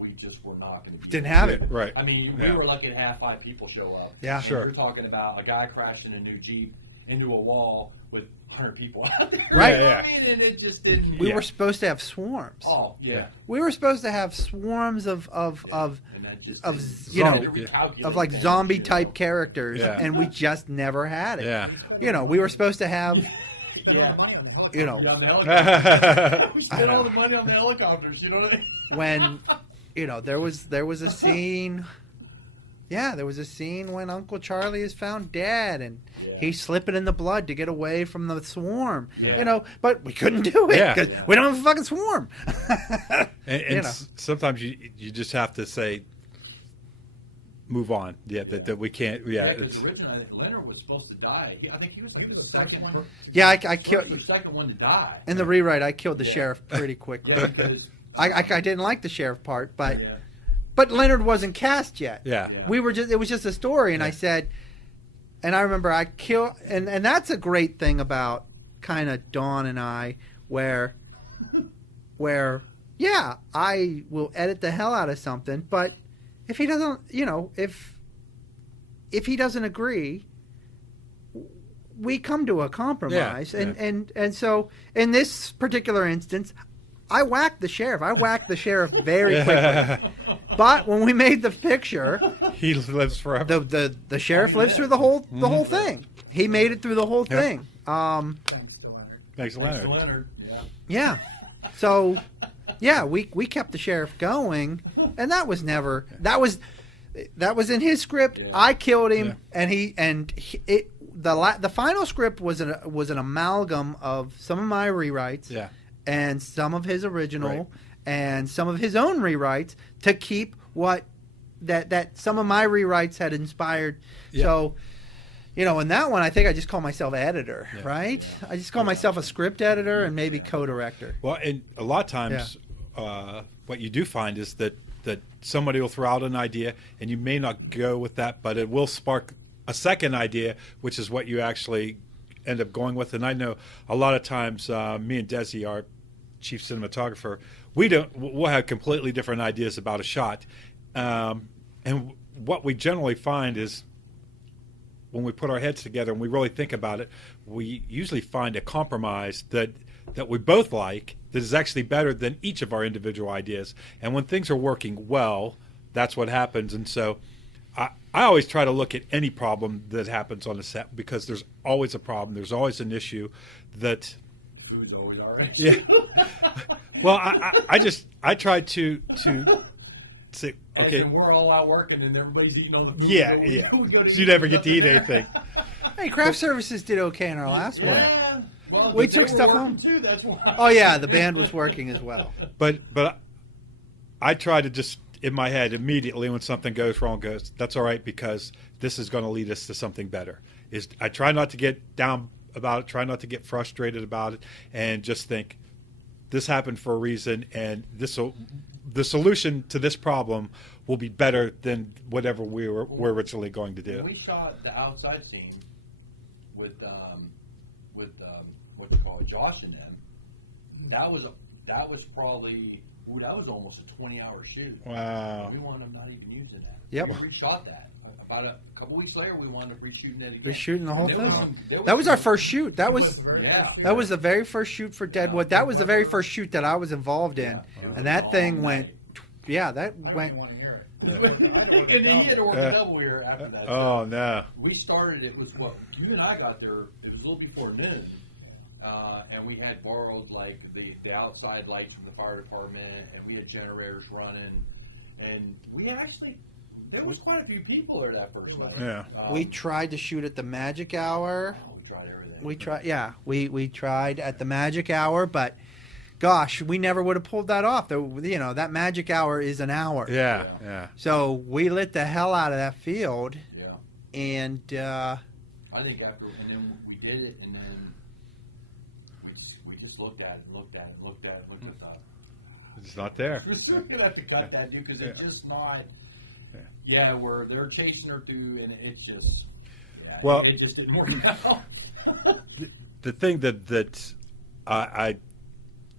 we just were not going to be. Didn't have it. Right. I mean, we were lucky to have 5 people show up. Yeah. And Sure. We're talking about a guy crashing a new Jeep into a wall with 100 people out there. Right. Yeah. I mean, and it just didn't. We were supposed to have swarms. Oh, yeah. We were supposed to have swarms of And that just of didn't- you know recalculate of like things, zombie you know. type characters, Yeah. and we just never had it. Yeah. You know, we were supposed to have Yeah. you know On the helicopter. We spent all the money on the helicopters, you know what I mean? when there was a scene. Yeah, there was a scene when Uncle Charlie is found dead, and he's slipping in the blood to get away from the swarm. Yeah. You know, but we couldn't do it Yeah. because we don't have a fucking swarm. And You know. sometimes you just have to say, move on. Yeah, that we can't. Yeah, because originally Leonard was supposed to die. I think he was like the second. Yeah, I killed The second one to die. in the rewrite. I killed the Yeah. sheriff pretty quickly. Yeah, because I didn't like the sheriff part, but yeah. but Leonard wasn't cast yet. yeah. Yeah. It was just a story, and I said, and I remember I kill, and that's a great thing about kind of Dawn and I, where yeah, I will edit the hell out of something, but if he doesn't, if he doesn't agree, we come to a compromise, Yeah, and so in this particular instance, I whacked the sheriff. I whacked the sheriff very quickly. But when we made the picture, He lives forever. the sheriff lives through the whole thing. He made it through the whole thing. Thanks, Thanks Leonard. to Leonard. Yeah. Yeah. So, yeah, we kept the sheriff going, and that was in his script. Yeah. I killed him, Yeah. the final script was an amalgam of some of my rewrites. Yeah. And some of his original, Right. and some of his own rewrites to keep what that some of my rewrites had inspired. Yeah. So, in that one, I think I just call myself editor, Yeah. right? I just call myself a script editor and maybe co-director. Well, and a lot of times, what you do find is that somebody will throw out an idea, and you may not go with that, but it will spark a second idea, which is what you actually end up going with. And I know a lot of times, me and Desi, our chief cinematographer, we'll have completely different ideas about a shot. And what we generally find is when we put our heads together and we really think about it, we usually find a compromise that we both like that is actually better than each of our individual ideas. And when things are working well, that's what happens. And so I always try to look at any problem that happens on the set because there's always a problem. There's always an issue that. Who's always all right? Yeah. Well, I try to say, okay. And we're all out working and everybody's eating all the food. Yeah. So you never get to eat anything. Hey, craft services did okay in our last one. Yeah. Well, We they took were stuff working home. Too, that's why. Oh yeah, the band was working as well. But I try to just in my head immediately when something goes wrong goes, that's all right because this is going to lead us to something better. I try not to get down about it, try not to get frustrated about it, and just think this happened for a reason, and the solution to this problem will be better than whatever we're originally going to do. When we shot the outside scene with what you call Josh and them, that was probably that was almost a 20-hour shoot. Wow. We wound up not even using that. Yep. We reshot that. About a couple weeks later, we wound up reshooting it again. Reshooting the whole And there thing. there That was our first shoot. That was Yeah. the very first shoot for Deadwood. That was the very first shoot that I was involved in, and that thing went. Yeah, that I don't went. even want to hear it. And then he had to work a double here after that. Oh no. We started, it was you and I got there, it was a little before noon. And we had borrowed like the outside lights from the fire department, and we had generators running, and there was quite a few people there that first night. Yeah. We tried to shoot at the magic hour. We tried everything. We tried at the magic hour, but gosh, we never would have pulled that off. That magic hour is an hour. Yeah. So we lit the hell out of that field, Yeah. and I think and then we did it, and then we just looked at it, thought, It's not there. we're still gonna have to cut that, dude, because it's just not. Yeah. They're chasing her through, and it's just. Yeah, Well- it just didn't work out. The thing that I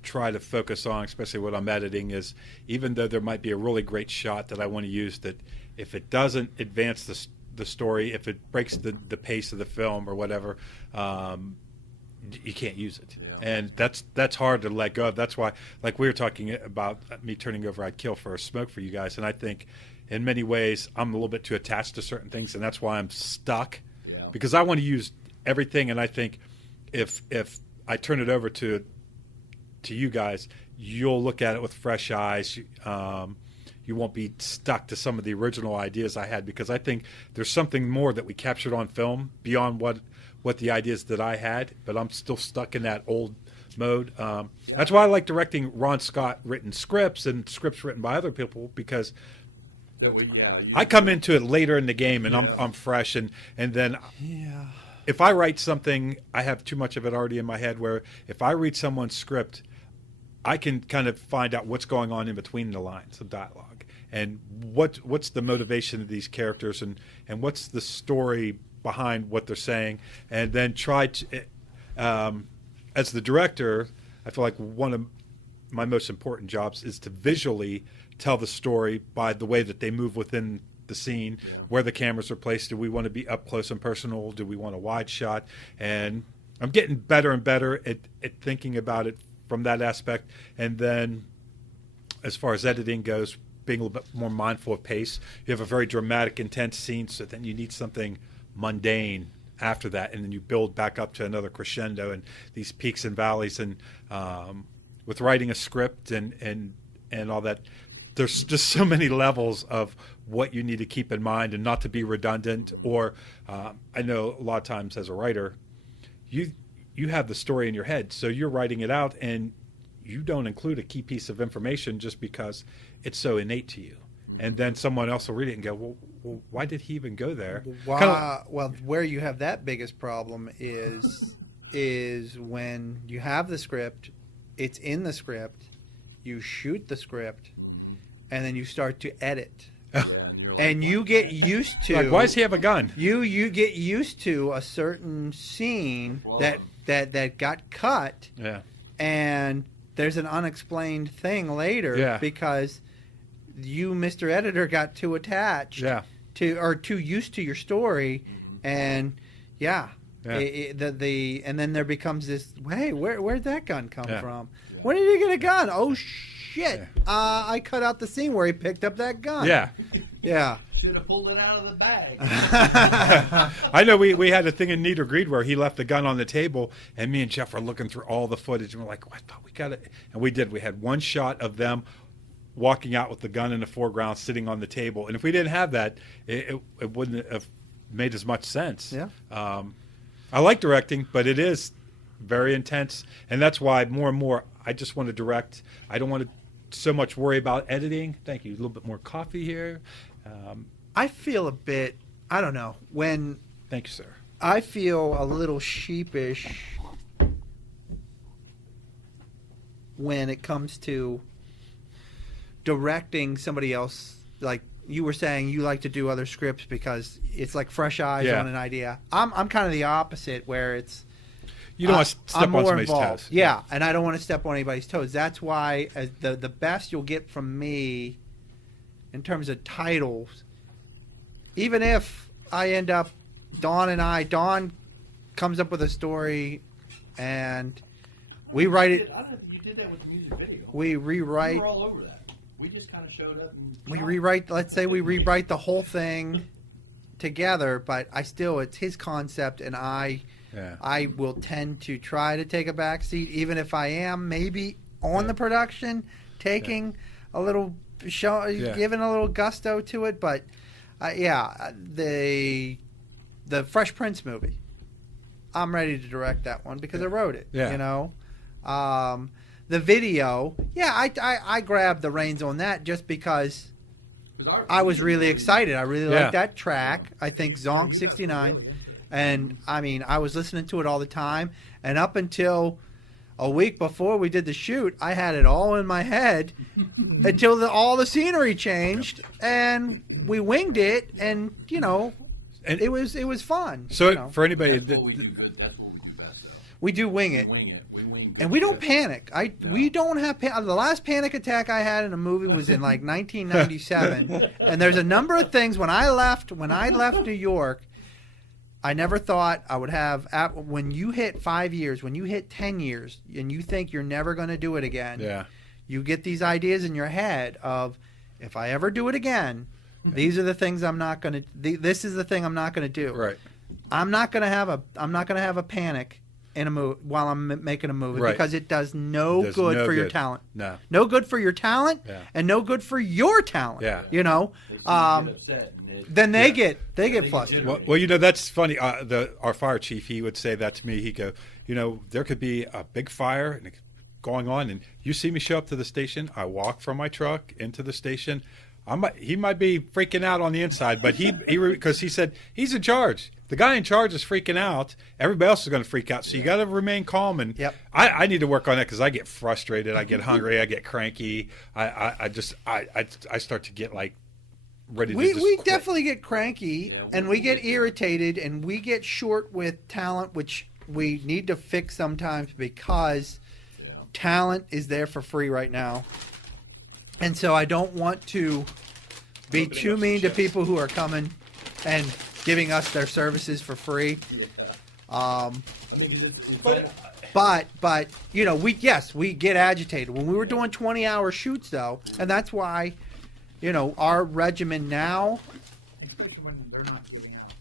try to focus on, especially when I'm editing, is even though there might be a really great shot that I want to use, that if it doesn't advance the story, if it breaks the pace of the film or whatever, you can't use it. Yeah. And that's hard to let go of. That's why, like we were talking about me turning over I'd Kill for a Smoke for you guys, and I think in many ways I'm a little bit too attached to certain things, and that's why I'm stuck. Yeah. Because I want to use everything, and I think if I turn it over to you guys, you'll look at it with fresh eyes. You won't be stuck to some of the original ideas I had, because I think there's something more that we captured on film beyond what the ideas that I had, but I'm still stuck in that old mode. That's why I like directing Ron Scott written scripts and scripts written by other people, because I come into it later in the game and I'm fresh, and then yeah. if I write something, I have too much of it already in my head, where if I read someone's script, I can kind of find out what's going on in between the lines of dialogue, and what's the motivation of these characters, and what's the story behind what they're saying, and then try to, as the director, I feel like one of my most important jobs is to visually tell the story by the way that they move within the scene, where the cameras are placed. Do we want to be up close and personal? Do we want a wide shot? And I'm getting better and better at thinking about it from that aspect. And then as far as editing goes, being a little bit more mindful of pace. You have a very dramatic, intense scene, so then you need something mundane after that, and then you build back up to another crescendo and these peaks and valleys. And with writing a script and all that, there's just so many levels of what you need to keep in mind and not to be redundant. Or I know a lot of times as a writer, you have the story in your head, so you're writing it out and you don't include a key piece of information just because it's so innate to you. And then someone else will read it and go, well, why did he even go there? Well, where you have that biggest problem is when you have the script, it's in the script, you shoot the script, and then you start to edit. And you get used to, like, why does he have a gun? You get used to a certain scene that got cut, and there's an unexplained thing later because you, Mr. Editor, got too attached or too used to your story, and and then there becomes this, hey, where'd that gun come from? Where did he get a gun? Oh shit! I cut out the scene where he picked up that gun. Yeah. should have pulled it out of the bag. I know we had a thing in Need or Greed where he left the gun on the table, and me and Jeff were looking through all the footage, and we're like, I thought we got it. And we did. We had one shot of them walking out with the gun in the foreground sitting on the table. And if we didn't have that, it wouldn't have made as much sense. Yeah. I like directing, but it is very intense. And that's why more and more I just want to direct. I don't want to so much worry about editing. Thank you. A little bit more coffee here. I feel a bit, I don't know, when Thank you, sir. I feel a little sheepish when it comes to directing somebody else. Like you were saying, you like to do other scripts because it's like fresh eyes Yeah. on an idea. I'm kind of the opposite, where it's You don't want to step I'm on more somebody's involved. toes. Yeah, and I don't want to step on anybody's toes. That's why the best you'll get from me in terms of titles, even if I end up, Dawn comes up with a story and we write it, I don't think you did that with the music video. we We rewrite, were all over that. We just kind of showed up and we rewrite, let's say we rewrite the whole thing together, but it's his concept, and I will tend to try to take a back seat, even if I am maybe on the production, taking a little giving a little gusto to it. But the Fresh Prince movie, I'm ready to direct that one because I wrote it. Yeah. You know, the video, I grabbed the reins on that just because I was really excited. I really liked that track. I think Zonk 69. And, I mean, I was listening to it all the time. And up until a week before we did the shoot, I had it all in my head until all the scenery changed. And we winged it. And, you know, And it was fun. So you know. for anybody, that's what we do good. That's what we do best. Though. We do wing it. We wing it. We wing. And we don't good. panic. We don't have the last panic attack I had in a movie was in like 1997. And there's a number of things when I left New York, I never thought I would have. When you hit 5 years, when you hit 10 years, and you think you're never going to do it again, you get these ideas in your head of, if I ever do it again, these are the things I'm not going to. This is the thing I'm not going to do. right? I'm not going to have a panic in a movie while I'm making a movie because it does no good for your talent. No good for your talent, and no good for your talent. Yeah. You know. Get upset and Then they get flustered. Well, you know, that's funny. Our fire chief, he would say that to me. He'd go, you know, there could be a big fire and going on, and you see me show up to the station. I walk from my truck into the station. He might be freaking out on the inside, but because he said he's in charge. The guy in charge is freaking out. Everybody else is going to freak out. So you got to remain calm. And I need to work on that because I get frustrated. I get hungry. I get cranky. I start to get like ready to just We quit. definitely get cranky, and we get irritated, and we get short with talent, which we need to fix sometimes because talent is there for free right now. And so I don't want to be too mean to people who are coming and giving us their services for free. But you know, we get agitated when we were doing 20-hour shoots though, and that's why, you know, our regimen now. Especially when they're not giving out.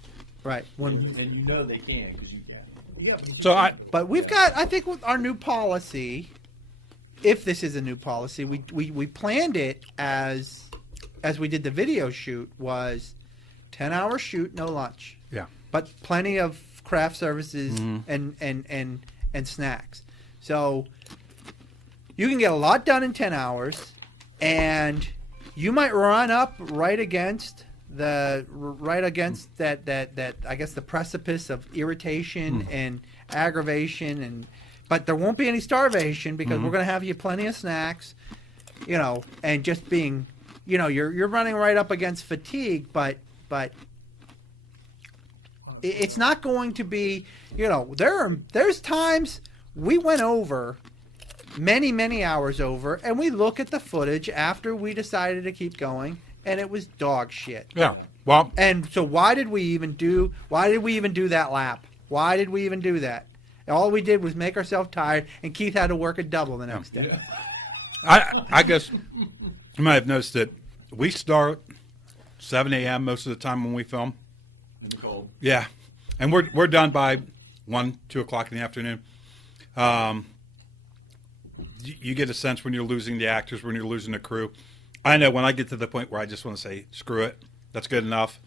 Right. and you know they can because you can. Yeah, So But we've got, I think, with our new policy, if this is a new policy, we planned it as we did the video shoot, was 10-hour shoot, no lunch. Yeah. But plenty of craft services and snacks. So you can get a lot done in 10 hours, and you might run up right against that I guess the precipice of irritation and aggravation, but there won't be any starvation because we're going to have you plenty of snacks, you know, and just being, you know, you're running right up against fatigue, but it's not going to be, you know, there's times we went over many hours over, and we look at the footage after we decided to keep going, and it was dog shit. yeah. Well, And so why did we even do that lap? Why did we even do that? All we did was make ourselves tired, and Keith had to work a double the next day. I guess you might have noticed that we start 7 a.m. most of the time when we film. In the cold. Yeah, and we're done by 1, 2 o'clock in the afternoon. You get a sense when you're losing the actors, when you're losing the crew. I know when I get to the point where I just want to say, screw it, that's good enough.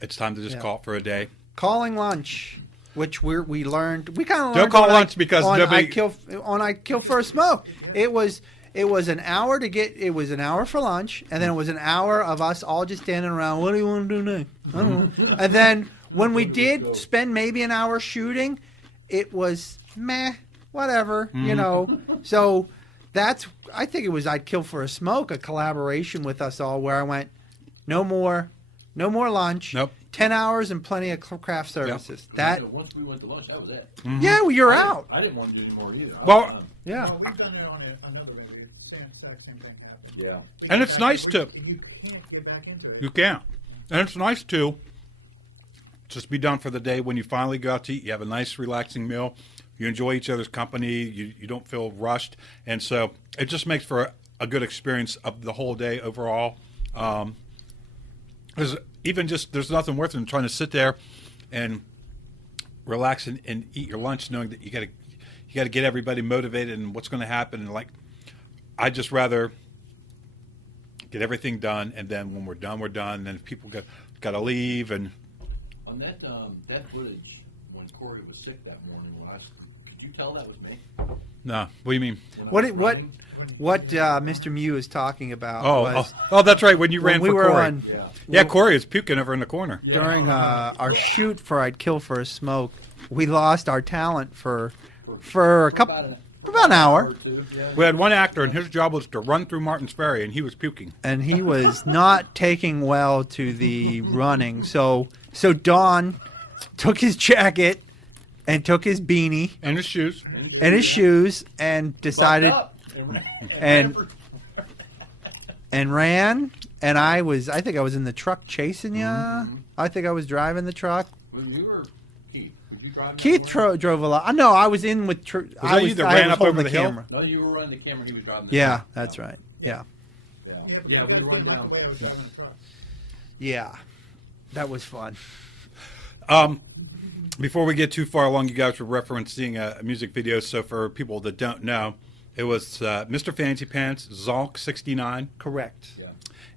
It's time to just call it for a day. Calling lunch, which we learned. We kind of learned. Don't call lunch because on nobody. I kill for a smoke. It was an hour to get. It was an hour for lunch, and then it was an hour of us all just standing around. What do you want to do next? I don't know. And then when we did spend maybe an hour shooting, it was meh, whatever, you know. So that's. I think it was I'd Kill for a Smoke, a collaboration with us all, where I went, no more lunch. Nope. 10 hours and plenty of craft services. That. Once we went to lunch, that was it. Yeah, well, you're out. I didn't want to do any more either. Well, Yeah. Well, we've done it on another movie. Exact same thing happened. Yeah. And it's nice to. You can't get back into it. You can't. And it's nice to just be done for the day. When you finally go out to eat, you have a nice, relaxing meal. You enjoy each other's company. You don't feel rushed. And so it just makes for a good experience of the whole day overall. Because even just, there's nothing worse than trying to sit there and relax and eat your lunch knowing that you got to get everybody motivated and what's going to happen. And like, I'd just rather get everything done, and then when we're done, we're done. And then people got to leave. And On that footage, when Corey was sick that morning, could you tell that was me? no, what do you mean? When I was What running? Mr. Mew is talking about was Oh, that's right. When you ran when we for were Corey. on Yeah, Corey is puking over in the corner. during our shoot for I'd Kill for a Smoke. We lost our talent for about an hour, Or two, yeah. We had one actor, and his job was to run through Martins Ferry, and he was puking. and he was not taking well to the running. So Don took his jacket and took his beanie And his shoes. and his shoes and decided Bucked up and ran. And I think I was in the truck chasing you. I think I was driving the truck. When you were Keith, did you drive? Keith drove a lot. No, I was in with. that you that ran up over the hill? camera? No, you were running the camera. He was driving. The Yeah, camera. that's right. Yeah, Yeah, we run down. yeah, that was fun. Before we get too far along, you guys were referencing a music video. So for people that don't know, it was Mr. Fancy Pants, Zonk 69. Correct. Yeah.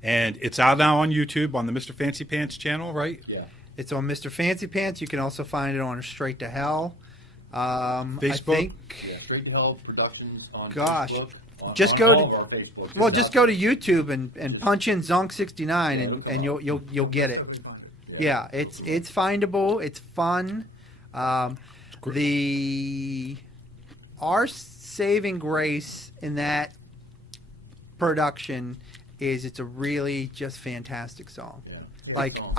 And it's out now on YouTube on the Mr. Fancy Pants channel, right? Yeah. It's on Mr. Fancy Pants. You can also find it on Straight to Hell. Facebook? I think. Yeah. Straight to Hell Productions on Gosh. Facebook. Just on go all to- of our Facebook. Well, just go to YouTube and punch in Zonk 69 and you'll get it. Yeah, it's findable. It's fun. Our saving grace in that production is it's a really just fantastic song. Yeah. Like Great song.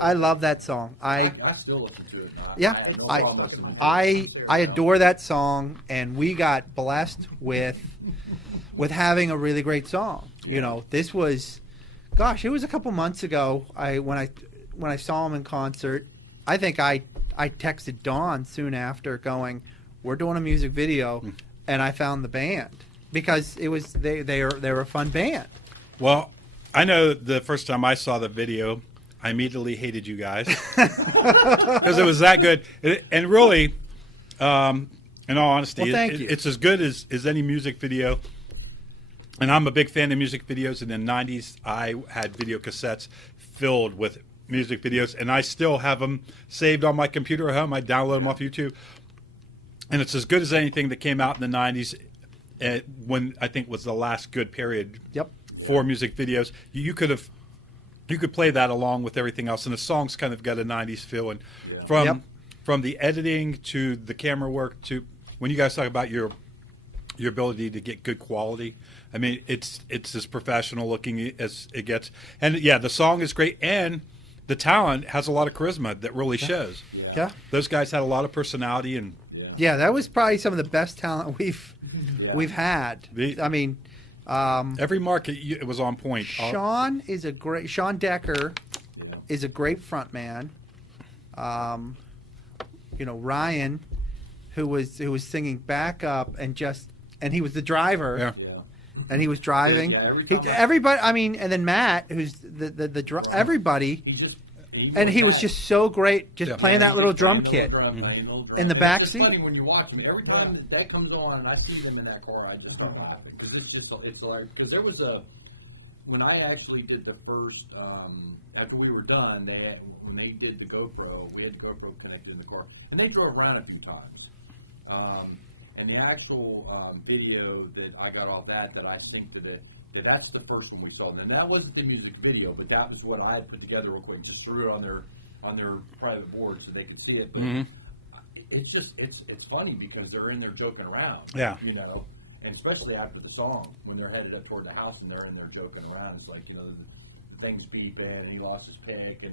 I love that song. I still listen to it. Yeah, I have no problem listening to it. I adore that song, and we got blessed with having a really great song. You know, this was, gosh, it was a couple months ago. When I saw him in concert, I think I texted Dawn soon after, going, "We're doing a music video," and I found the band because it was they were a fun band. Well, I know the first time I saw the video, I immediately hated you guys because it was that good. And really, in all honesty, Well, thank you. It's as good as any music video. And I'm a big fan of music videos. In the 90s, I had video cassettes filled with music videos, and I still have them saved on my computer at home. I download them off YouTube. And it's as good as anything that came out in the 90s, when I think was the last good period Yep. for music videos. You could play that along with everything else, and the songs kind of got a 90s feel. And from the editing to the camera work to when you guys talk about your ability to get good quality, I mean, it's as professional looking as it gets. And yeah, the song is great, and the talent has a lot of charisma that really shows. Yeah. Those guys had a lot of personality, and Yeah, that was probably some of the best talent we've had. I mean, every mark it was on point. Sean Decker is a great front man. Ryan, who was singing backup and he was the driver. Yeah. and he was driving. Yeah, Everybody, I mean, and then Matt, who's everybody, he was just so great, just playing that little drum kit in the back seat. It's funny when you watch him. Every time that comes on and I see them in that car, I just start laughing because it's like because there was when I actually did the first after we were done, when they did the GoPro, we had the GoPro connected in the car, and they drove around a few times. And the actual video that I got off that I synced to that's the first one we saw. And that wasn't the music video, but that was what I had put together real quick, just threw it on their private board so they could see it. But it's just it's funny because they're in there joking around. Yeah. You know, and especially after the song when they're headed up toward the house and they're in there joking around. It's like, you know, the thing's beeping and he lost his pick, and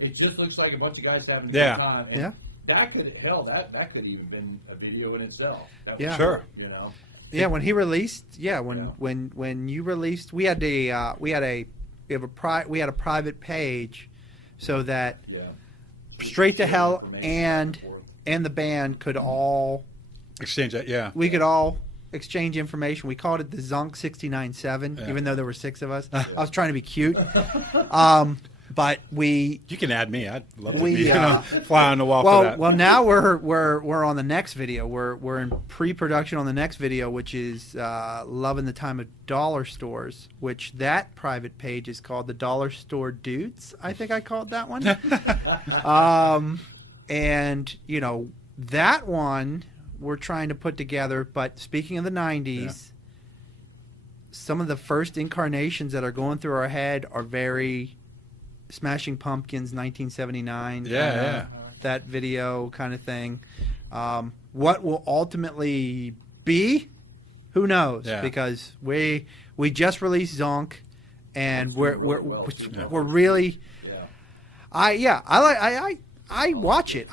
it just looks like a bunch of guys having a good time. And that could even been a video in itself. That was sure. You know. Yeah, when he released, when you released, we had a private page, so that Straight to Hell and the band could all exchange that. Yeah, we could all exchange information. We called it the Zonk 69.7, even though there were 6 of us. I was trying to be cute. But you can add me. I'd love to be fly on the wall for that. Well, now we're on the next video. We're in pre-production on the next video, which is Loving the Time of Dollar Stores, which that private page is called the Dollar Store Dudes. I think I called that one. And you know that one we're trying to put together. But speaking of the '90s, some of the first incarnations that are going through our head are very Smashing Pumpkins 1979 that video kind of thing. What will ultimately be, who knows, because we just released Zonk, and we're really I watch it.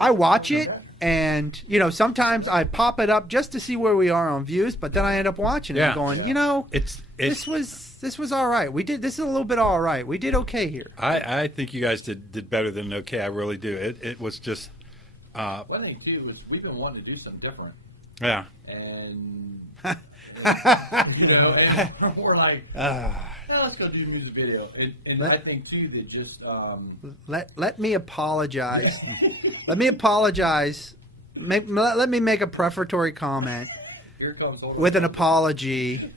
I watch it, and you know, sometimes I pop it up just to see where we are on views, but then I end up watching it and going, you know, this was all right. This is a little bit all right. We did okay here. I think you guys did better than okay. I really do. It was just one thing too is we've been wanting to do something different. Yeah. And you know, and we're like, let's go do the music video. And I think too that just let me apologize. Let me apologize. Let me make a prefatory comment with an apology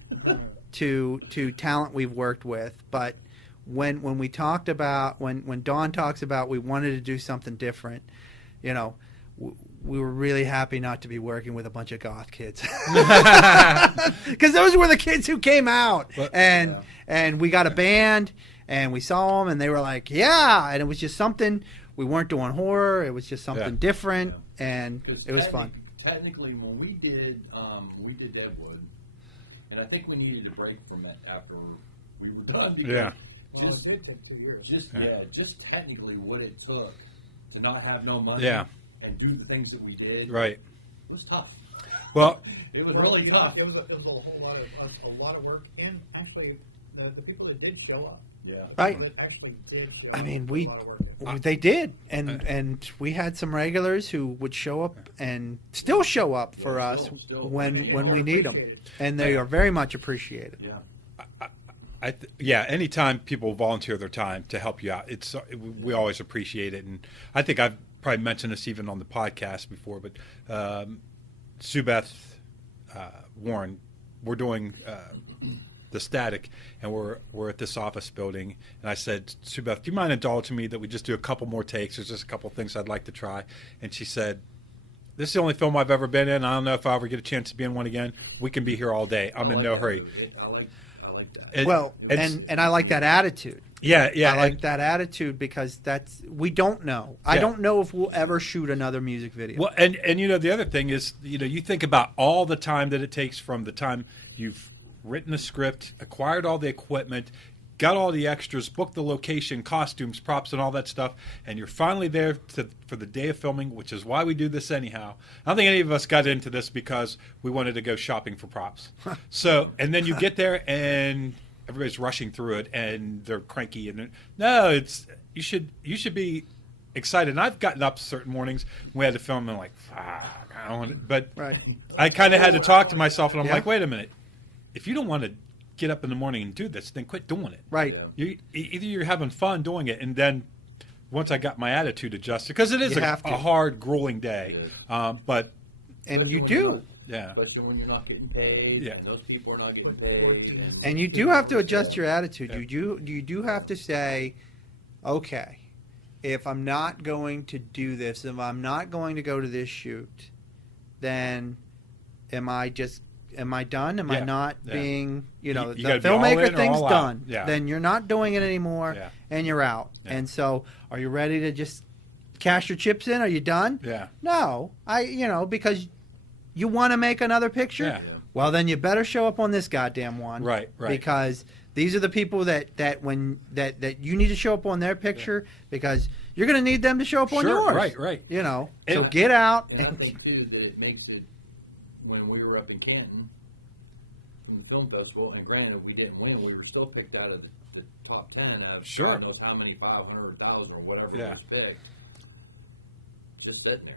to talent we've worked with. But when we talked about when Dawn talks about we wanted to do something different, you know, we were really happy not to be working with a bunch of goth kids, because those were the kids who came out, and we got a band and we saw them and they were like, and it was just something. We weren't doing horror. It was just something different, and it was fun. Technically, when we did Deadwood, and I think we needed a break from it after we were done. Just it took 2 years. Just technically what it took to not have no money. And do the things that we did. Right. It was tough. Well, it was really tough. It was a whole lot of work, and actually, the people that did show up. Right. That actually did show up. I mean, they did, and we had some regulars who would show up and still show up for us when we need them, and they are very much appreciated. Anytime people volunteer their time to help you out, we always appreciate it, and I think I've probably mentioned this even on the podcast before, but Sue Beth, Warren, we're doing the Static, and we're at this office building, and I said, Sue Beth, do you mind indulging me that we just do a couple more takes? There's just a couple things I'd like to try. And she said, this is the only film I've ever been in. I don't know if I'll ever get a chance to be in one again. We can be here all day. I'm in no hurry. I like that. And I like that attitude. Yeah. I like that attitude because we don't know. I don't know if we'll ever shoot another music video. Well, and you know, the other thing is, you know, you think about all the time that it takes from the time you've written the script, acquired all the equipment, got all the extras, booked the location, costumes, props, and all that stuff, and you're finally there for the day of filming, which is why we do this anyhow. I don't think any of us got into this because we wanted to go shopping for props. And then you get there and everybody's rushing through it and they're cranky, and you should be excited. And I've gotten up certain mornings when we had to film, and I'm like, fuck, I don't want to. But Right. I kind of had to talk to myself, and I'm Yeah. like, wait a minute. If you don't want to get up in the morning and do this, then quit doing it. Right. Either you're having fun doing it, and then once I got my attitude adjusted, because it is You a have to. hard, grueling day. But And you do. yeah, Especially when you're not getting paid, Yeah. and those people are not getting paid. And you do have to adjust your attitude. You do have to say, okay, if I'm not going to do this, if I'm not going to go to this shoot, then am I done? Am I Yeah. not Yeah. being, You the gotta be all filmmaker in or thing's all out. done. Yeah. Then you're not doing it anymore, Yeah. and you're out. Yeah. And so, are you ready to just cash your chips in? Are you done? yeah, No, because you want to make another picture. Yeah. Well, then you better show up on this goddamn one. Right. Because these are the people that you need to show up on their picture because you're going to need them to show up on Sure, yours. right. So And- get out. And I think too that it makes it, when we were up in Canton, in the film festival, and granted we didn't win, we were still picked out of the top 10 of Sure. God knows how many 500,000 or whatever Yeah. was picked. Just sitting there.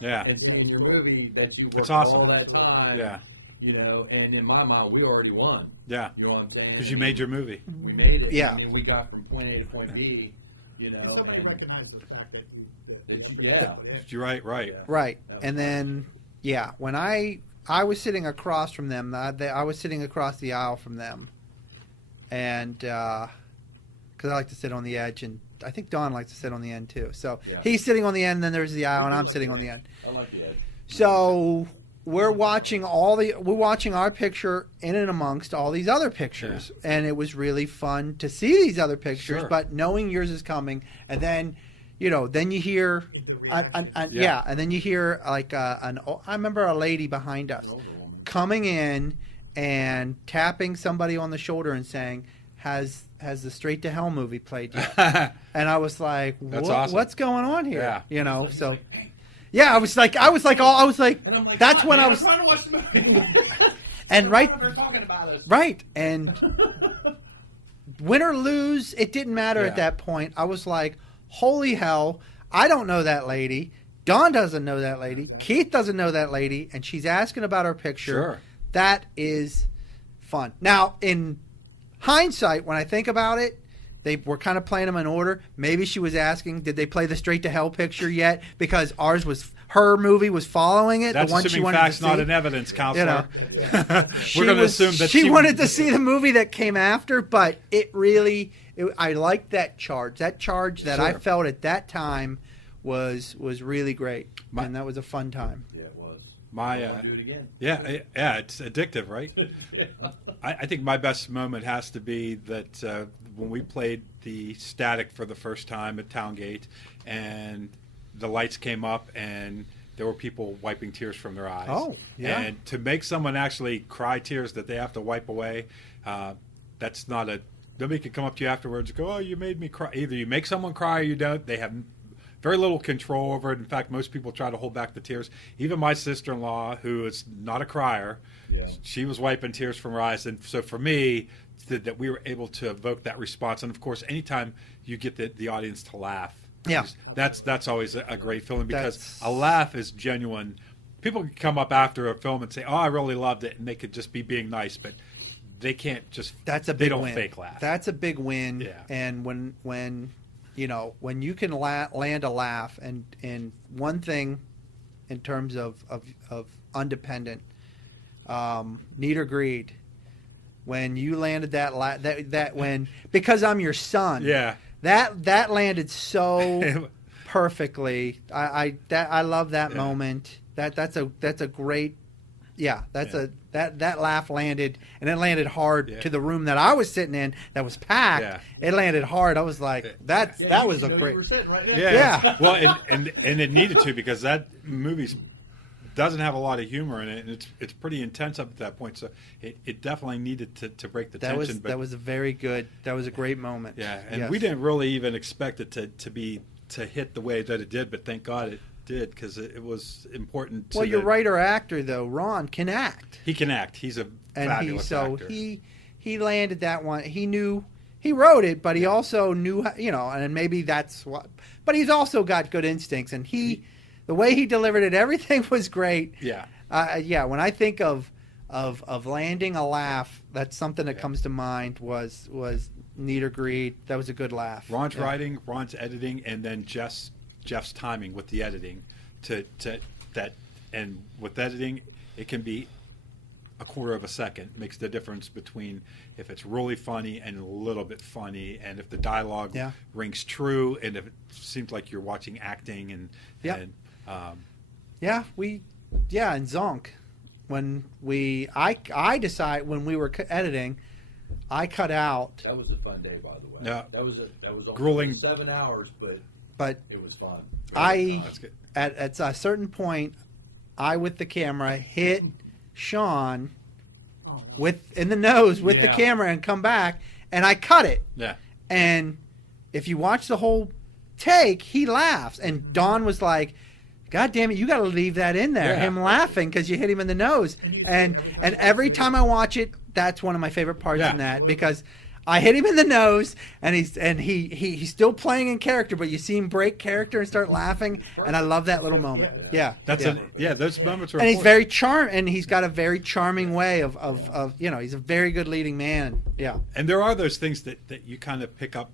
Yeah. And seeing your movie that you worked It's awesome. all that time. Yeah. And in my mind, we already won. Yeah. You know what I'm saying? Because you made your movie. We made it. Yeah. I mean, we got from point A to point B. Somebody And recognized the fact that you. yeah. You're right. Yeah. Right. And then, when I was sitting across from them, I was sitting across the aisle from them. And because I like to sit on the edge, and I think Don likes to sit on the end too. So Yeah. he's sitting on the end, and then there's the aisle, and I'm sitting on the end. I like the edge. So we're watching our picture in and amongst all these other pictures, and it was really fun to see these other pictures. Sure. But knowing yours is coming, and then then you hear, Yeah. and then you hear like I remember a lady behind us An older woman. coming in and tapping somebody on the shoulder and saying, "Has the Straight to Hell movie played yet?" And I was like, That's awesome. "What's going on here?" Yeah. So. Yeah, I was like, And I'm like, that's "God, when man, I was, trying to watch the movie. and right, They're talking about us. right, and win or lose, it didn't matter Yeah. at that point. I was like, holy hell, I don't know that lady. Don doesn't know that lady. Keith doesn't know that lady, and she's asking about her picture. Sure. That is fun. Now, in hindsight, when I think about it, they were kind of playing them in order. Maybe she was asking, did they play the Straight to Hell picture yet? Because her movie was following it. That's the one she assuming wanted facts, to see. not in evidence, counselor. She We're going to was- assume that she wanted to see the movie that came after, but I liked that charge. That charge that I Sure. felt at that time was really great, My- and that was a fun time. Yeah, it was. My I'll do it again. yeah, it's addictive, right? I think my best moment has to be that when we played the Static for the first time at Towngate, and the lights came up, and there were people wiping tears from their eyes. Oh, yeah. And to make someone actually cry tears that they have to wipe away, that's not a. Nobody can come up to you afterwards and go, "Oh, you made me cry." Either you make someone cry or you don't. They have very little control over it. In fact, most people try to hold back the tears. Even my sister-in-law, who is not a crier, Yeah. she was wiping tears from her eyes. And so for me, that we were able to evoke that response. And of course, anytime you get the audience to laugh, Yeah. that's always a great feeling, because That's- a laugh is genuine. People can come up after a film and say, "Oh, I really loved it," and they could just be being nice, but they can't just. That's a big they don't win. fake laugh. That's a big win. Yeah. And when you can land a laugh, and one thing in terms of Undependent, Need or Greed, when you landed that when because I'm your son. Yeah. That landed so perfectly. I love that Yeah. moment. That's a great. Yeah, Yeah. that laugh landed, and it landed hard Yeah. to the room that I was sitting in that was packed. Yeah. It landed hard. I was like, that was a great. We're sitting right there. Yeah. Well, and it needed to, because that movie doesn't have a lot of humor in it, and it's pretty intense up at that point. So it definitely needed to break the That was tension. that was a very good. That was a great moment. Yeah, and Yes. we didn't really even expect it to hit the way that it did, but thank God it did, because it was important. To Well, your writer actor though, Ron, can act, He can act. He's a and fabulous actor. he landed that one. He knew he wrote it, but he also knew, and maybe that's what. But he's also got good instincts, and the way he delivered it, everything was great. Yeah. Yeah. When I think of landing a laugh, that's something that comes to mind. Was Need or Greed. That was a good laugh. Ron's writing, Ron's editing, and then Jeff's timing with the editing. And with editing, it can be a quarter of a second. Makes the difference between if it's really funny and a little bit funny, and if the dialogue rings true, and if it seems like you're watching acting, and and Zonk. When I decide when we were editing, I cut out. That was a fun day, by the way. Yeah. That was grueling. only 7 hours, but it was fun. That's good. At a certain point, I with the camera hit Sean in the nose with the camera and come back, and I cut it. Yeah. And if you watch the whole take, he laughs, and Don was like, God damn it, you got to leave that in there. Yeah. Him laughing because you hit him in the nose. And every time I watch it, that's one of my favorite parts in that, because I hit him in the nose, and he's still playing in character, but you see him break character and start laughing, and I love that little moment. Yeah. Those moments are And he's important. very and he's got a very charming way of he's a very good leading man. Yeah. And there are those things that you kind of pick up.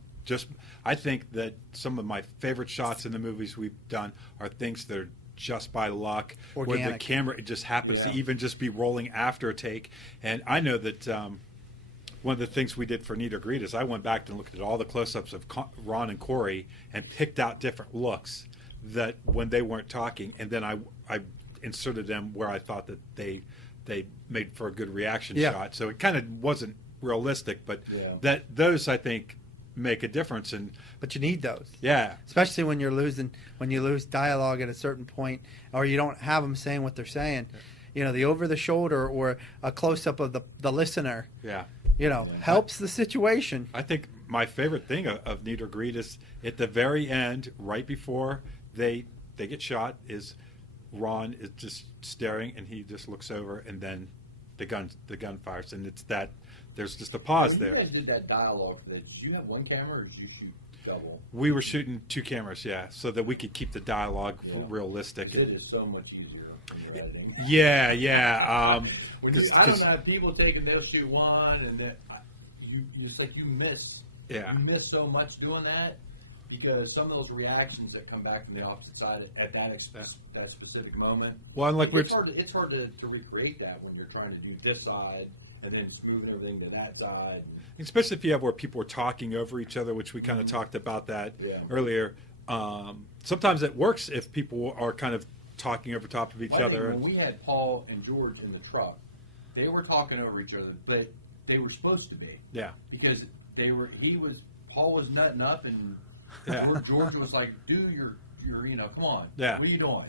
I think that some of my favorite shots in the movies we've done are things that are just by luck, Organic. where the camera it just happens to even just be rolling after a take. And I know that one of the things we did for Need or Greed is I went back and looked at all the close-ups of Ron and Corey and picked out different looks that when they weren't talking, and then I inserted them where I thought that they made for a good reaction shot. So it kind of wasn't realistic, but those I think make a difference. But you need those. Yeah. Especially when you lose dialogue at a certain point, or you don't have them saying what they're saying. The over the shoulder or a close up of the listener. Yeah. Helps the situation. I think my favorite thing of Need or Greed is at the very end, right before they get shot, is Ron is just staring and he just looks over, and then the gun fires, and it's that there's just a pause there. You guys did that dialogue. Did you have one camera or did you shoot double? We were shooting 2 cameras, so that we could keep the dialogue realistic. It is so much easier when you're editing. Yeah. I don't know, people they'll shoot one, and then it's like you miss so much doing that, because some of those reactions that come back from the opposite side at that specific moment. Well, and it's hard to recreate that when you're trying to do this side and then smooth everything to that side. Especially if you have where people are talking over each other, which we kind of talked about that earlier. Sometimes it works if people are kind of talking over top of each other. When we had Paul and George in the truck, they were talking over each other, but they were supposed to be. Yeah. Because Paul was nutting up, and George was like, dude, you're come on. Yeah. What are you doing?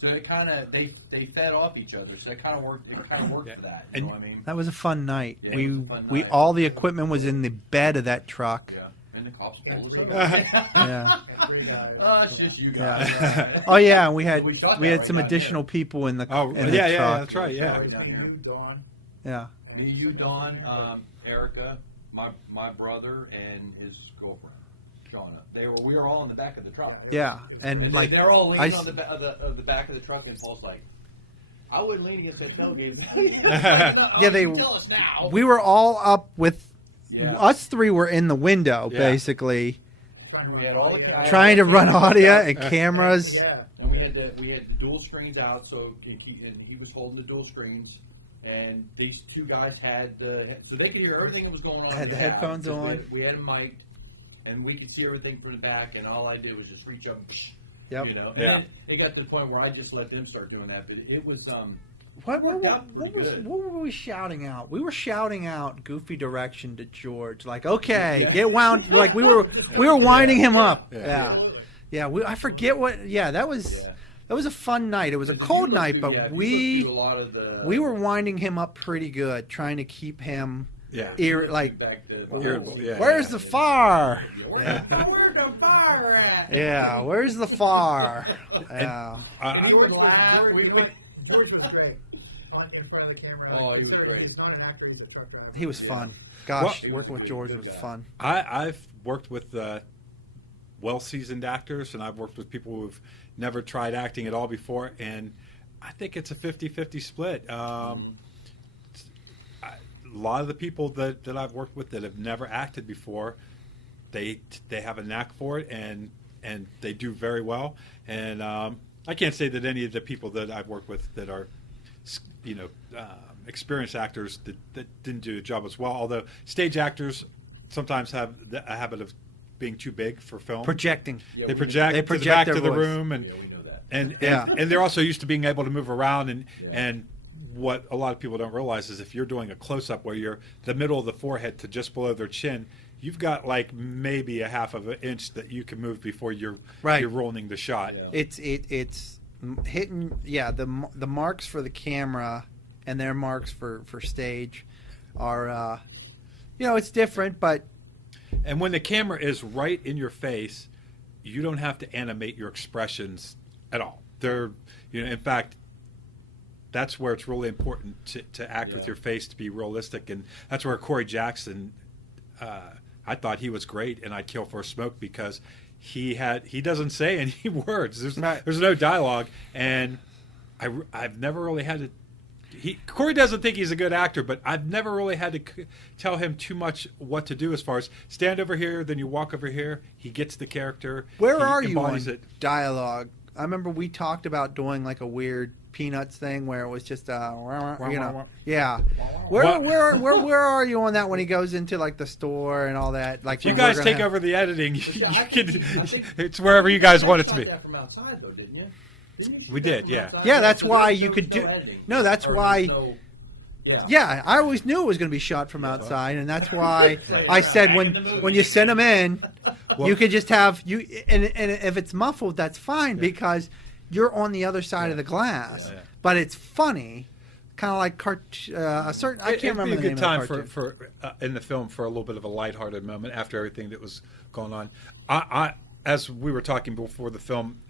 So it kind of they fed off each other, so it kind of worked. It kind of worked for that. You know what I mean? That was a fun night. Yeah, it was a fun night. All the equipment was in the bed of that truck. Yeah. And the cops pulled us over. Yeah. Oh, it's just you guys. Yeah. Oh yeah, we had some additional people in the truck. That's right. Yeah. Right down here. Yeah. Me, you, Dawn, Erica, my brother, and his girlfriend, Shauna. We were all in the back of the truck. Yeah, and like they're all leaning on the back of the truck, and Paul's like, I wouldn't lean against that tailgate. Tell us now. We were all up with. Us 3 were in the window, basically, we had all trying to run audio and cameras. Yeah, and we had the dual screens out, so he was holding the dual screens, and these 2 guys had so they could hear everything that was going on. Had the headphones on. We had them mic'd, and we could see everything from the back, and all I did was just reach up, Yep. And it got to the point where I just let them start doing that, but it was What were we shouting out? We were shouting out goofy direction to George, like, okay, get wound. Like we were winding him up. Yeah. I forget what. Yeah, that was a fun night. It was a cold night, but we were winding him up pretty good, trying to keep him. Where's the far? Where's the far at? Yeah, where's the far? Yeah. And he would laugh. George was great. in front of the camera. Oh, he was Considering great. He's not an actor; he's a truck driver. He was Yeah. fun. Gosh, Well- working with George was Yeah. fun. I've worked with well-seasoned actors, and I've worked with people who've never tried acting at all before, and I think it's a 50-50 split. A lot of the people that I've worked with that have never acted before, they have a knack for it, and they do very well. And I can't say that any of the people that I've worked with that are, experienced actors that didn't do a job as well. Although stage actors sometimes have a habit of being too big for film. Projecting. Yeah, They we- project, They to the project back their to the voice. room, and Yeah, we know that. and Yeah. and they're also used to being able to move around, and Yeah. and what a lot of people don't realize is if you're doing a close-up where you're the middle of the forehead to just below their chin, you've got like maybe a half of an inch that you can move before you're rolling the shot. Yeah. It's hitting the marks for the camera and their marks for stage are it's different, but And when the camera is right in your face, you don't have to animate your expressions at all. They're, in fact, that's where it's really important to act with Yeah. your face to be realistic. And that's where Corey Jackson, I thought he was great, and I'd kill for a smoke because he doesn't say any words. There's no dialogue, and I've never really had to. Corey doesn't think he's a good actor, but I've never really had to tell him too much what to do as far as stand over here, then you walk over here. He gets the character. where he are you on embodies it. dialogue? I remember we talked about doing like a weird Peanuts thing where it was just yeah. Where are you on that when he goes into like the store and all that? Like If you when guys we're take gonna over the editing, Yeah, you I can. think- It's wherever you guys want it to shot be. that from outside, though, didn't you? Didn't you shoot We that did, from yeah. outside? Yeah, that's So why there's you could no do- editing. No, that's Or why- there's no- Yeah. Yeah, I always knew it was going to be shot from outside, and that's why I said when you send them in, you could just have and if it's muffled, that's fine because you're on the other side of the glass. Yeah. But it's funny, kind of like I can't remember It'd the be a name good time of the cartoon. for in the film for a little bit of a lighthearted moment after everything that was going on. I as we were talking before the film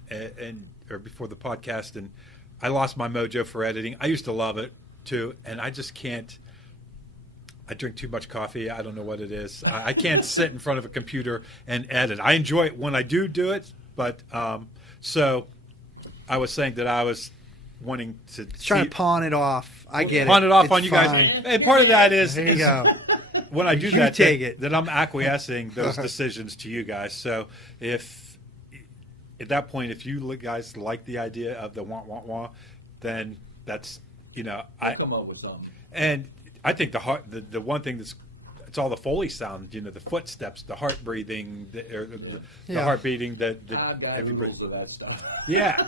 or before the podcast, and I lost my mojo for editing. I used to love it too, and I just can't. I drink too much coffee. I don't know what it is. I can't sit in front of a computer and edit. I enjoy it when I do it, but so I was saying that I was wanting to Trying to pawn it off. I get it. pawn it off It's on you guys, fine. and part of that is There you go. when I do You that, take it. that I'm acquiescing those decisions to you guys. So if at that point, if you guys like the idea of the wah, then that's We'll come up with something. and I think the one thing it's all the Foley sound, the footsteps, the heart breathing, the Yeah. heart beating, the I've got everybody. rules of that stuff. Yeah.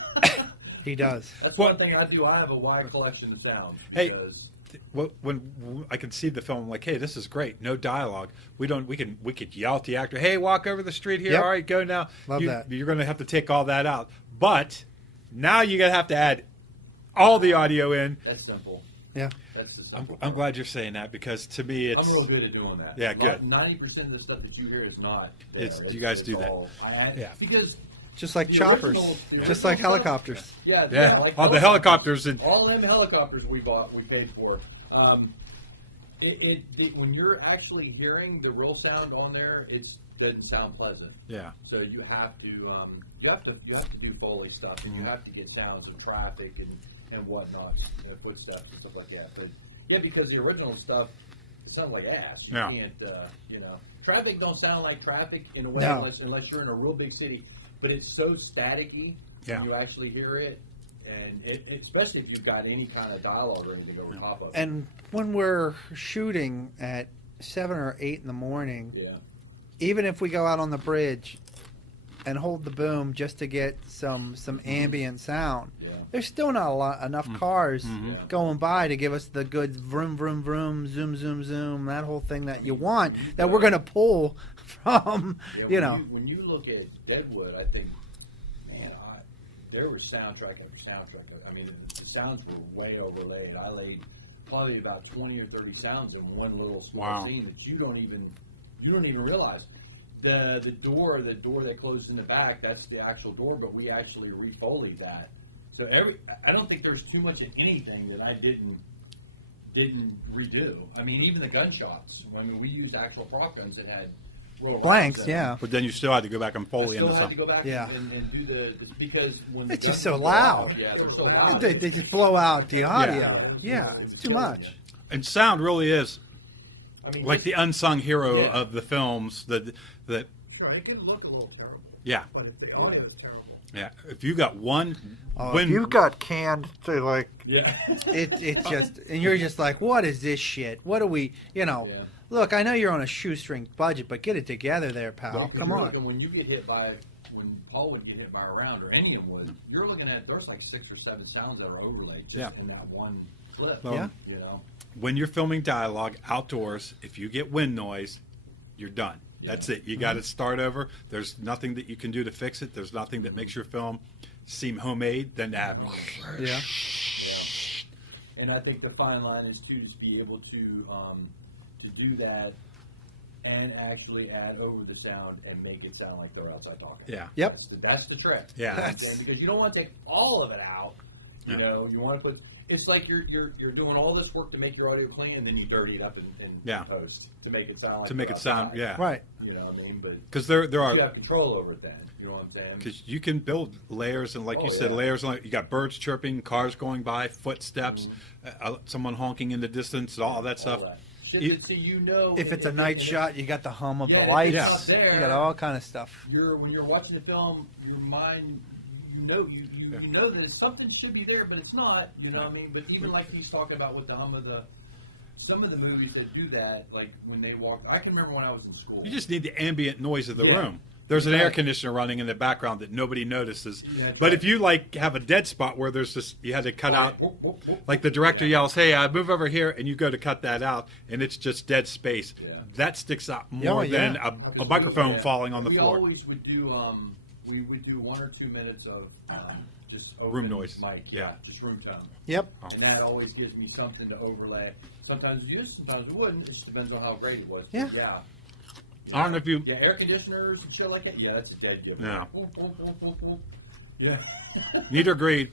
He does. That's Well- one thing I do. I have a wide collection of sounds. Hey, Because when I can see the film, I'm like, hey, this is great. No dialogue. We could yell at the actor, hey, walk over the street here. Yep. All right, go now. Love that. You're going to have to take all that out. But now you're going to have to add all the audio in. that's simple. Yeah. That's the I'm simple. glad you're saying that because to me, I'm it's real good at doing that. Yeah, good. 90% of the stuff that you hear is not. There. It's- you guys do that. Yeah. Because Just like the choppers. original Just like stuff- helicopters. Yeah, yeah, like all the helicopters and all them helicopters we paid for. When you're actually hearing the real sound on there, it doesn't sound pleasant. yeah. So you have to do Foley stuff, and you have to get sounds and traffic and whatnot, footsteps and stuff like that. But yeah, because the original stuff sounds like ass. You Yeah. can't, traffic don't sound like traffic in a way No. unless you're in a real big city. But it's so staticky Yeah. when you actually hear it, and especially if you've got any kind of dialogue or anything over top of it. And when we're shooting at 7 or 8 in the morning, Yeah. even if we go out on the bridge and hold the boom just to get some ambient sound, Yeah. there's still not enough cars Mhm. going by to give us the good vroom, vroom, vroom, zoom, zoom, zoom, that whole thing that you want, that we're going to pull from, Yeah, when you look at Deadwood, I think, man, there was soundtrack after soundtrack. I mean, the sounds were way overlaid. I laid probably about 20 or 30 sounds in one little small Wow. scene that you don't even realize. The door that closes in the back, that's the actual door, but we actually re-foleyed that. So I don't think there's too much of anything that I didn't didn't redo. I mean, even the gunshots. I mean, we used actual prop guns that had roll Blanks, rounds in yeah. them. But then you still had to go back and I Foley still into had to something. go back Yeah. and do the because when the It's just guns so go out, loud. yeah, they're so loud. They just blow out the audio. Yeah, it's too much. And sound really is I mean, like just- the unsung hero Yeah. of the films. That Right, it can look a little terrible, yeah, but if the audio is terrible. yeah. If you got one, If you've got canned to like, yeah. it's just, and you're just like, what is this shit? What are we, Yeah. Look, I know you're on a shoestring budget, but get it together there, pal. Because Come you're on. looking- when you get hit by, when Paul would get hit by a round, or any of them would, you're looking at, there's like 6 or 7 sounds that are overlaid just Yeah. in that one clip. Yeah. You know? when you're filming dialogue outdoors, if you get wind noise, you're done. That's it. You got to start over. There's nothing that you can do to fix it. There's nothing that makes your film seem homemade than to have. Yeah. Yeah. And I think the fine line is to be able to do that and actually add over the sound and make it sound like they're outside talking. Yeah. Yep. That's the trick. Yeah. That's- Because you don't want to take all of it out. You Yeah. know, you want to put. It's like you're doing all this work to make your audio clean, and then you dirty it up in Yeah. post to make it sound like To make they're it sound, outside. yeah. Right. You know what I mean? But Because there you are, have control over it then. You know what I'm saying? because you can build layers, and like you Oh, said, yeah. layers. You got birds chirping, cars going by, footsteps, someone honking in the distance, all that stuff. All that. Shit You- that, so you know If it's a night and shot, you got the hum of Yeah, the if lights. it's not there- You got all kind of stuff. when you're watching the film, your mind, you know that something should be there, but it's not. You know what I mean? But even like he's talking about with the hum of some of the movies that do that, like when they walk. I can remember when I was in school. You just need the ambient noise of the Yeah. room. There's an air Right. conditioner running in the background that nobody notices. Yeah, that's But right. if you like have a dead spot where there's just you had to cut out, Whoop, whoop, whoop, like the whoop. director Yeah. yells, "Hey, move over here," and you go to cut that out, and it's just dead space. Yeah. That sticks out Yeah, more yeah. than a microphone Yeah. falling on the we floor. always would do. We would do 1 or 2 minutes of just Room open noise. mic, Yeah. just room tone, Yep. and that always gives me something to overlay. Sometimes we use, sometimes we wouldn't. It just depends on how great it was. Yeah. Yeah. I don't know if you. Yeah, air conditioners and shit like that. Yeah, that's a dead gift. Yeah. Yeah. Neither agreed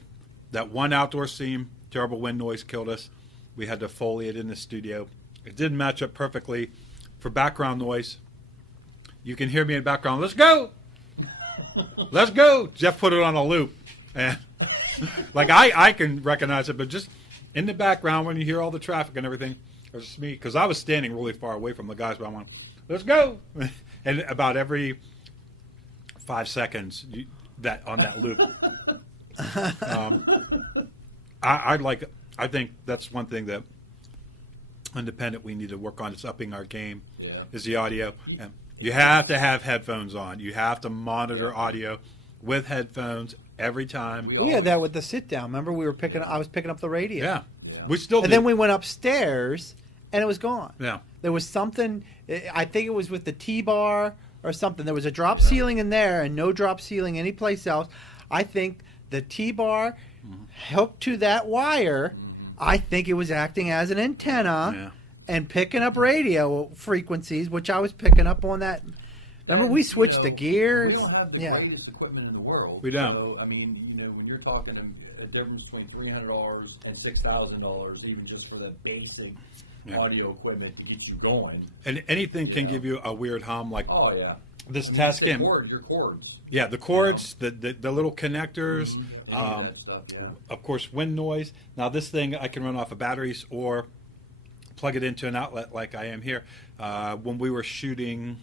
that one outdoor scene, terrible wind noise killed us. We had to Foley it in the studio. It didn't match up perfectly for background noise. You can hear me in the background. Let's go. Let's go. Jeff put it on a loop, and like I can recognize it, but just in the background when you hear all the traffic and everything, it was just me because I was standing really far away from the guys. But I went, "Let's go," and about every 5 seconds, that on that loop. I think that's one thing that Independent we need to work on. Is upping our game. Yeah. Is the audio. And you have to have headphones on. You have to monitor audio with headphones every time. We had that with the sit down. Remember, I was picking up the radio. Yeah. Yeah. We still do. And then we went upstairs, and it was gone. Yeah. There was something. I think it was with the T-bar or something. There was a drop ceiling in there, and no drop ceiling anyplace else. I think the T-bar hooked to that wire. I think it was acting as an antenna Yeah. and picking up radio frequencies, which I was picking up on that. Remember, we switched the gears. We don't have the Yeah. greatest equipment in the world. We don't. So, I mean, when you're talking a difference between $300 and $6,000, even just for the basic Yeah. audio equipment to get you going. And anything can Yeah. give you a weird hum, like Oh yeah. this I mean, task the in. your chords. Yeah, the cords, the little connectors. Any of that stuff, yeah. Of course, wind noise. Now, this thing I can run off of batteries or plug it into an outlet like I am here. When we were shooting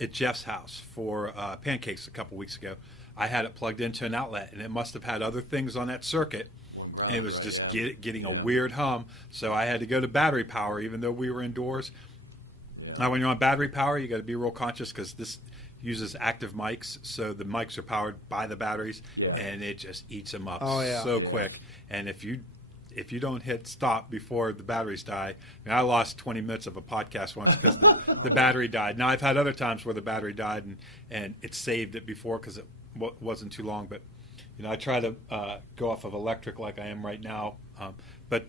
at Jeff's house for Pancakes a couple weeks ago, I had it plugged into an outlet, and it must have had other things on that circuit. And it was just getting a weird hum. So I had to go to battery power, even though we were indoors. Yeah. Now, when you're on battery power, you got to be real conscious because this uses active mics, so the mics are powered by the batteries, Yeah. and it just eats them up Oh, yeah. so Yeah. quick. And if you don't hit stop before the batteries die, I mean, I lost 20 minutes of a podcast once because the battery died. Now I've had other times where the battery died and it saved it before because it wasn't too long. But I try to go off of electric like I am right now, but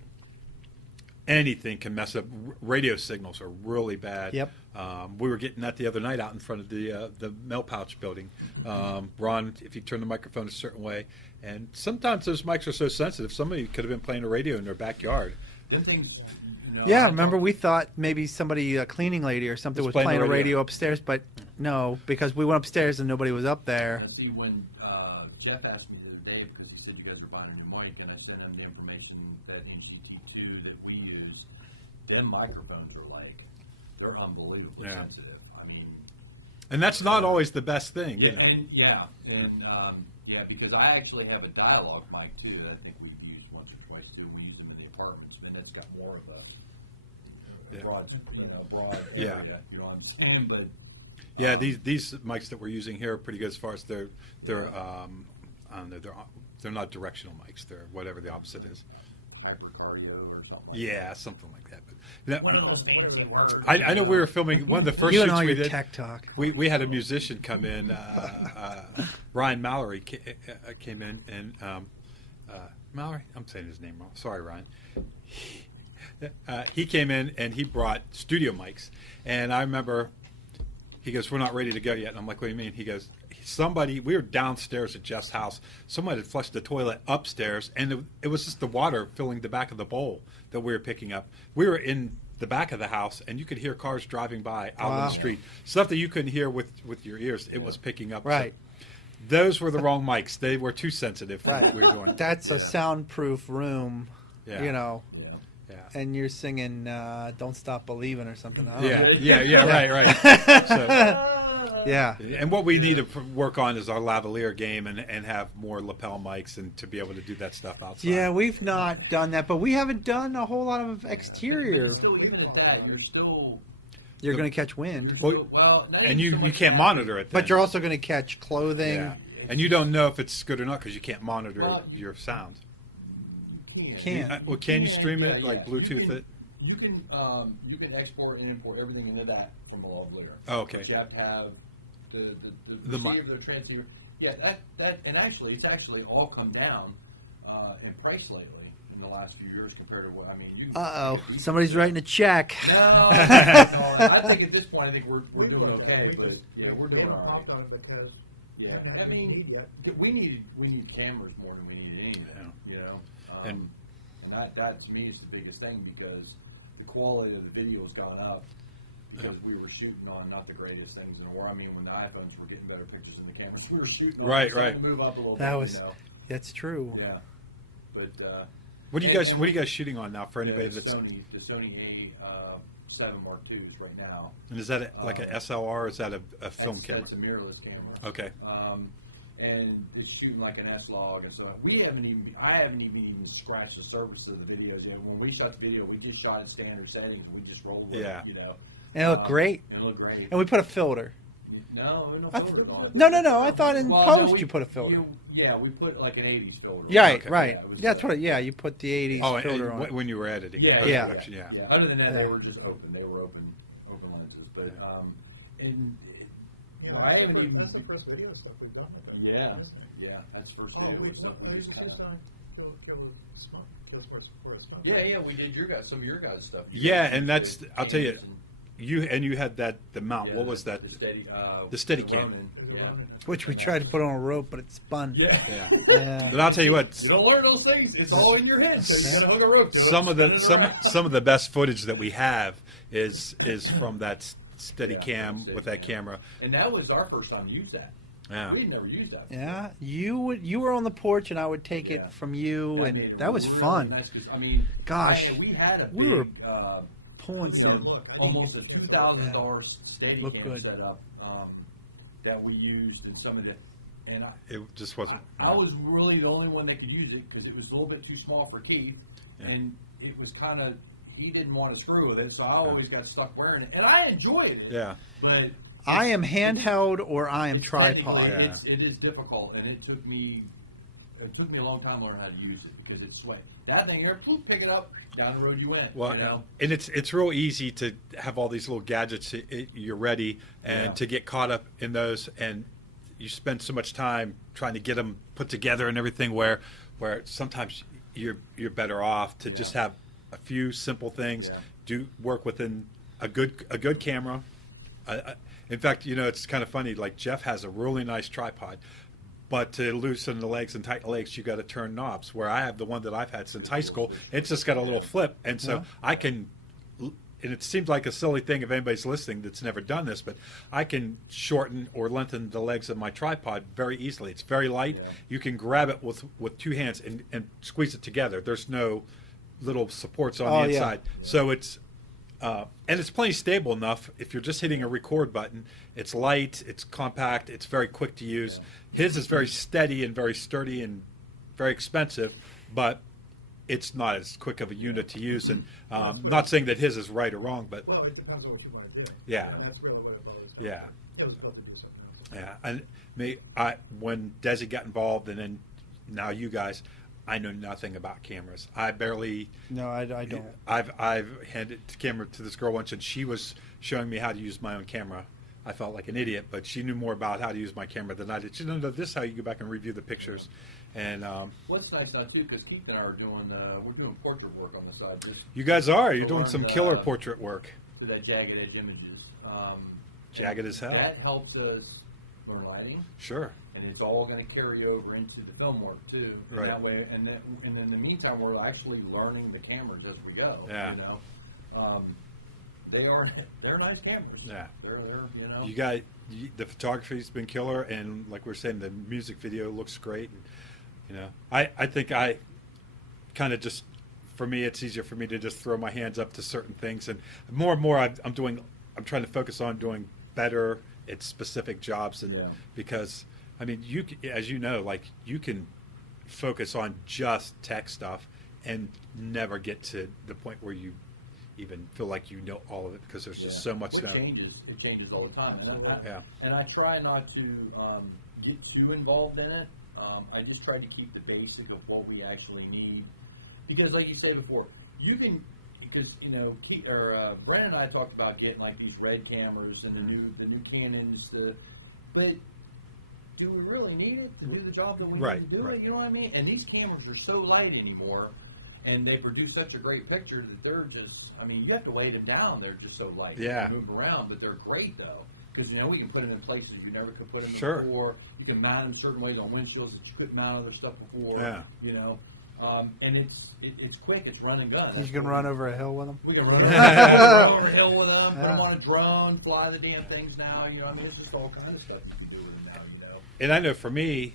anything can mess up. Radio signals are really bad. Yep. We were getting that the other night out in front of the Mail Pouch building. Ron, if you turn the microphone a certain way, and sometimes those mics are so sensitive, somebody could have been playing a radio in their backyard. Them things, you know, Yeah, I remember don't- we thought maybe somebody, a cleaning lady or something, was playing a radio upstairs, but no, because we went upstairs and nobody was up there. Now, see, when Jeff asked me the other day, because he said you guys are buying a new mic, and I sent him the information that MCT2 that we use, them microphones are like, they're unbelievably Yeah. sensitive. I mean, And that's not always the best thing. You yeah, know? yeah, because I actually have a dialogue mic too that I think we've used once or twice too. We use them in the apartments, and it's got more of a Yeah. broad Yeah. area, you know what I'm saying? But Yeah, these mics that we're using here are pretty good as far as they're I don't know, they're not directional mics. They're whatever the opposite is. hypercardio or something like Yeah, something like that. But, you know, that. One of those fancy words. I know we were filming one of the first You and shoots all we your did. tech talk. We had a musician come in. Ryan Mallory came in, and Mallory. I'm saying his name wrong. Sorry, Ryan. He came in and he brought studio mics, and I remember he goes, "We're not ready to go yet." And I'm like, "What do you mean?" He goes, "Somebody, we were downstairs at Jeff's house. Somebody had flushed the toilet upstairs, and it was just the water filling the back of the bowl that we were picking up. We were in the back of the house, and you could hear cars driving by out on Wow. the street. Stuff that you couldn't hear with your ears. It was picking up. So Right. those were the wrong mics. They were too sensitive for what we were doing. That's a soundproof room, Yeah. you know, Yeah. Yeah. and you're singing "Don't Stop Believing" or something. I don't know. Yeah, right. So, Yeah. and what we need to work on is our lavalier game and have more lapel mics and to be able to do that stuff outside. Yeah, we've not done that, but we haven't done a whole lot of exterior. Still, even at that, you're still. You're going to catch wind, Well, not and even you so much can't that. monitor it. Then. but you're also going to catch clothing. Yeah. And you don't know if it's good or not because you can't monitor Well, your sound. Can't. Well, can you stream it Yeah, like yeah. Bluetooth it? You can export and import everything into that from a lavalier. Oh, okay. But you have to have the The mi- receiver, the transceiver. Yeah, that and actually it's actually all come down in price lately in the last few years compared to what I mean. Somebody's writing a check. No, no, I think at this point I think we're doing okay, but yeah, we're doing all right. On it because Yeah, I mean, we need cameras more than we need anything. You know, And- that to me is the biggest thing because the quality of the video has gone up because we were shooting on not the greatest things in the world. I mean, when the iPhones were getting better pictures than the cameras we were shooting on, Right, it's starting right. to move up a little That bit. was- You know? That's true. Yeah, but What are you guys shooting on now for anybody the that's? Sony A7 Mark IIs right now. And is that like a SLR or is that a film camera? That's a mirrorless camera. Okay. And it's shooting like an S-Log, and so I haven't even scratched the surface of the videos yet. When we shot the video, we just shot in standard settings, and we just rolled it, Yeah. you know. And it looked great. It looked great. And we put a filter. No, no filters on it. No. I thought in Well, post no, you put a filter. Yeah, we put like an 80s filter. Right, Okay. right. Yeah, it was That's good. what. You put the '80s Oh, filter and on. when you were editing, Yeah, post-production, yeah. Other than that, Yeah. they were just open. They were open lenses, but and you know, I haven't even. That's the first video stuff we've done with it. Yeah, yeah, that's the first video stuff we just kind of. Yeah, we did some of your guys' stuff. Yeah, and that's With I'll tell you, cameras you had the mount. and- what was that? The Steady cam. Ronin, yeah. Which we tried to put on a rope, but it spun. Yeah. Yeah. Yeah. But I'll tell you what, You don't learn those things. It's all in your head. So you gotta hook a rope to it. some of the Spin it around. some of the best footage that we have is from that steady Yeah, cam steady with that cam. camera. And that was our first time to use that. Yeah. We'd never used that. before. Yeah, you were on the porch, and I would take Yeah. it from you, That and made it that was really fun. nice 'cause, I mean, Gosh, we had a we big, were Pulling you know, some. almost a $2,000 steady Looked cam good. setup that we used in some of the. And It just wasn't. I was really the only one that could use it because it was a little bit too small for Keith, Yeah. and it was kind of he didn't want to screw with it, so I always got stuck wearing it, and I enjoyed it. Yeah. But I am handheld or I am it's tripod. technically- Yeah. it is difficult, and it took me a long time to learn how to use it because it's sweat. That thing, you're pick it up, down the road you went. Well, you know? and it's real easy to have all these little gadgets. You're ready, and Yeah. to get caught up in those, and you spend so much time trying to get them put together and everything. Where sometimes you're better off to just have a few simple things. Yeah. Do work within a good camera. In fact, it's kind of funny. Like Jeff has a really nice tripod, But to loosen the legs and tighten the legs, you got to turn knobs. Where I have the one that I've had since high school, it's just got a little flip, and so I can. And it seems like a silly thing if anybody's listening that's never done this, but I can shorten or lengthen the legs of my tripod very easily. It's very light. Yeah. You can grab it with two hands and squeeze it together. There's no little supports on the inside, so it's. And it's plenty stable enough. If you're just hitting a record button, it's light, it's compact, it's very quick to use. His is very steady and very sturdy and very expensive, but it's not as quick of a unit to use. And not saying that his is right or wrong, but Well, it depends on what you want to do. Yeah. And that's really what it is. yeah, It was built to do something else. yeah. And when Desi got involved, and then now you guys, I know nothing about cameras. I barely. No, I don't. I've handed the camera to this girl once, and she was showing me how to use my own camera. I felt like an idiot, but she knew more about how to use my camera than I did. She didn't know this is how you go back and review the pictures. And Well, it's nice now too, because Keith and I are doing we're doing portrait work on the side. Just you guys are. You're to doing run some killer portrait work. to that jagged edge images. Jagged as hell. That helps us learn lighting, Sure. and it's all going to carry over into the film work too. And Right. that way, and then in the meantime, we're actually learning the cameras as we go. Yeah. You know, they're nice cameras. Yeah. They're you know. You got the photography's been killer, and like we're saying, the music video looks great. And, you know, I think I kind of just, for me, it's easier for me to just throw my hands up to certain things, and more I'm trying to focus on doing better at specific jobs, and because I mean, as you know, like you can focus on just tech stuff and never get to the point where you even feel like you know all of it, because there's just so much Well, now. it changes all the time, Yeah. and I try not to get too involved in it. I just try to keep the basic of what we actually need, because like you said before, you can, because you know, Brandon and I talked about getting like these red cameras and the new Canons, but do we really need it to do the job that we need to do it? You know what I mean? And these cameras are so light anymore, and they produce such a great picture that they're just, I mean, you have to weight them down. They're just so light. Yeah. They move around, but they're great though. Because, you know, we can put them in places we never could put them Sure. before. You can mount them certain ways on windshields that you couldn't mount other stuff before. Yeah. You know, and it's quick. It's run and gun. You can run over a hill with them. We can run over a hill with them, put Yeah. them on a drone, fly the damn things now. You know, I mean, it's just all kind of stuff you can do with them now, you know. And I know for me,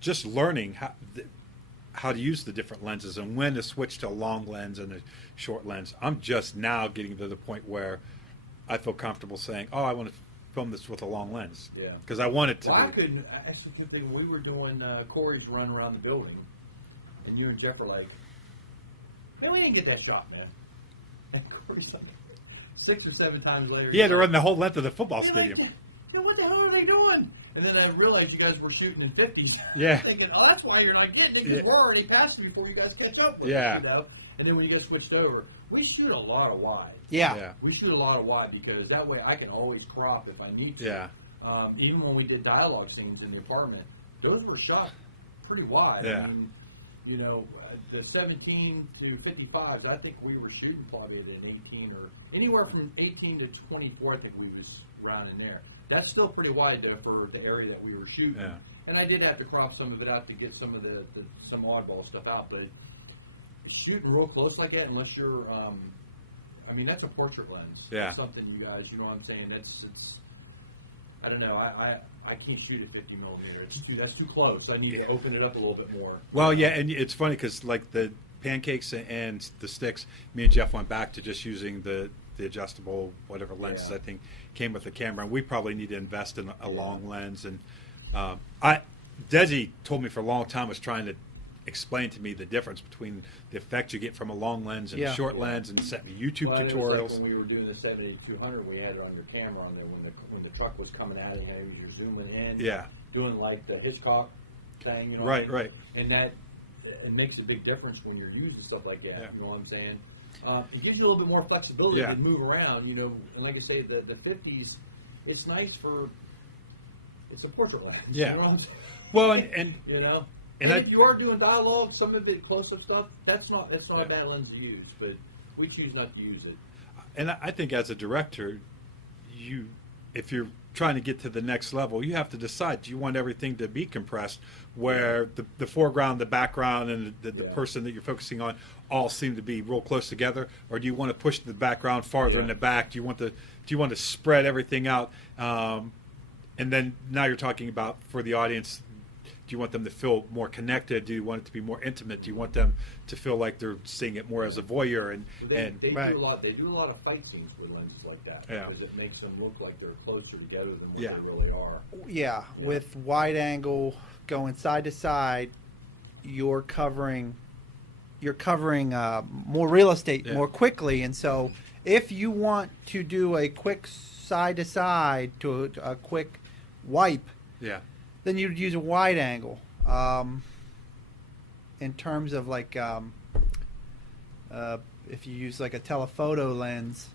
just learning how to use the different lenses and when to switch to a long lens and a short lens. I'm just now getting to the point where I feel comfortable saying, "Oh, I want to film this with a long lens." Yeah. Because I want it to Well, be. I couldn't. Actually, the thing we were doing Corey's run around the building, and you and Jeff were like, "Man, we didn't get that shot, man." And Corey's like, 6 or 7 times later, He had to run the whole length of the football "We're stadium. like, "Man, what the hell are they doing?" And then I realized you guys were shooting in 50s. Yeah. Thinking, oh, that's why you're not getting it, Yeah. because we're already past it before you guys catch up with Yeah. it, you know? And then when you guys switched over, we shoot a lot of wide. Yeah. We shoot a lot of wide because that way I can always crop if I need to. Yeah. Even when we did dialogue scenes in the apartment, those were shot pretty wide. Yeah. I mean, you know, the 17 to 55s, I think we were shooting probably at an 18 or anywhere from 18 to 24. I think we was around in there. That's still pretty wide though for the area that we were shooting. Yeah. And I did have to crop some of it out to get some of some oddball stuff out, but shooting real close like that, unless you're, I mean, that's a portrait lens. Yeah. It's something you guys, you know what I'm saying? I don't know. I can't shoot at 50 millimeter. That's too close. I need to open it up a little bit more. Well, yeah, and it's funny because like the pancakes and the sticks, me and Jeff went back to just using the adjustable whatever lenses I think came with the camera, and we probably need to invest in a long lens. And Desi told me for a long time, was trying to explain to me the difference between the effect you get from a long lens and a short lens, and sent me YouTube Well, it was tutorials. like when we were doing the 70-200, we had it on your camera on there when the truck was coming out of here, you're zooming in, Yeah. doing like the Hitchcock thing, you know. Right, what I mean? right. And that it makes a big difference when you're using stuff like that. Yeah. You know what I'm saying? It gives you a little bit more flexibility to move around, you know. And like I say, the 50s, it's nice for it's a portrait lens. Yeah. You know what I'm saying? Well, and you know. and And I- if you are doing dialogue, some of it close-up stuff, that's not a bad lens to use, but we choose not to use it. And I think as a director, you if you're trying to get to the next level, you have to decide, do you want everything to be compressed where the foreground, the background, and the person that you're focusing on all seem to be real close together, or do you want to push the background farther in the back? Do you want to spread everything out? And then now you're talking about, for the audience, do you want them to feel more connected? Do you want it to be more intimate? Do you want them to feel like they're seeing it more as a voyeur? They Right. do a lot of fight scenes with lenses like that, Yeah. because it makes them look like they're closer together than what Yeah. they really are. Yeah, with wide angle going side to side, you're covering more real estate more quickly, and so if you want to do a quick side to side to a quick wipe, then you'd use a wide angle. In terms of like if you use like a telephoto lens,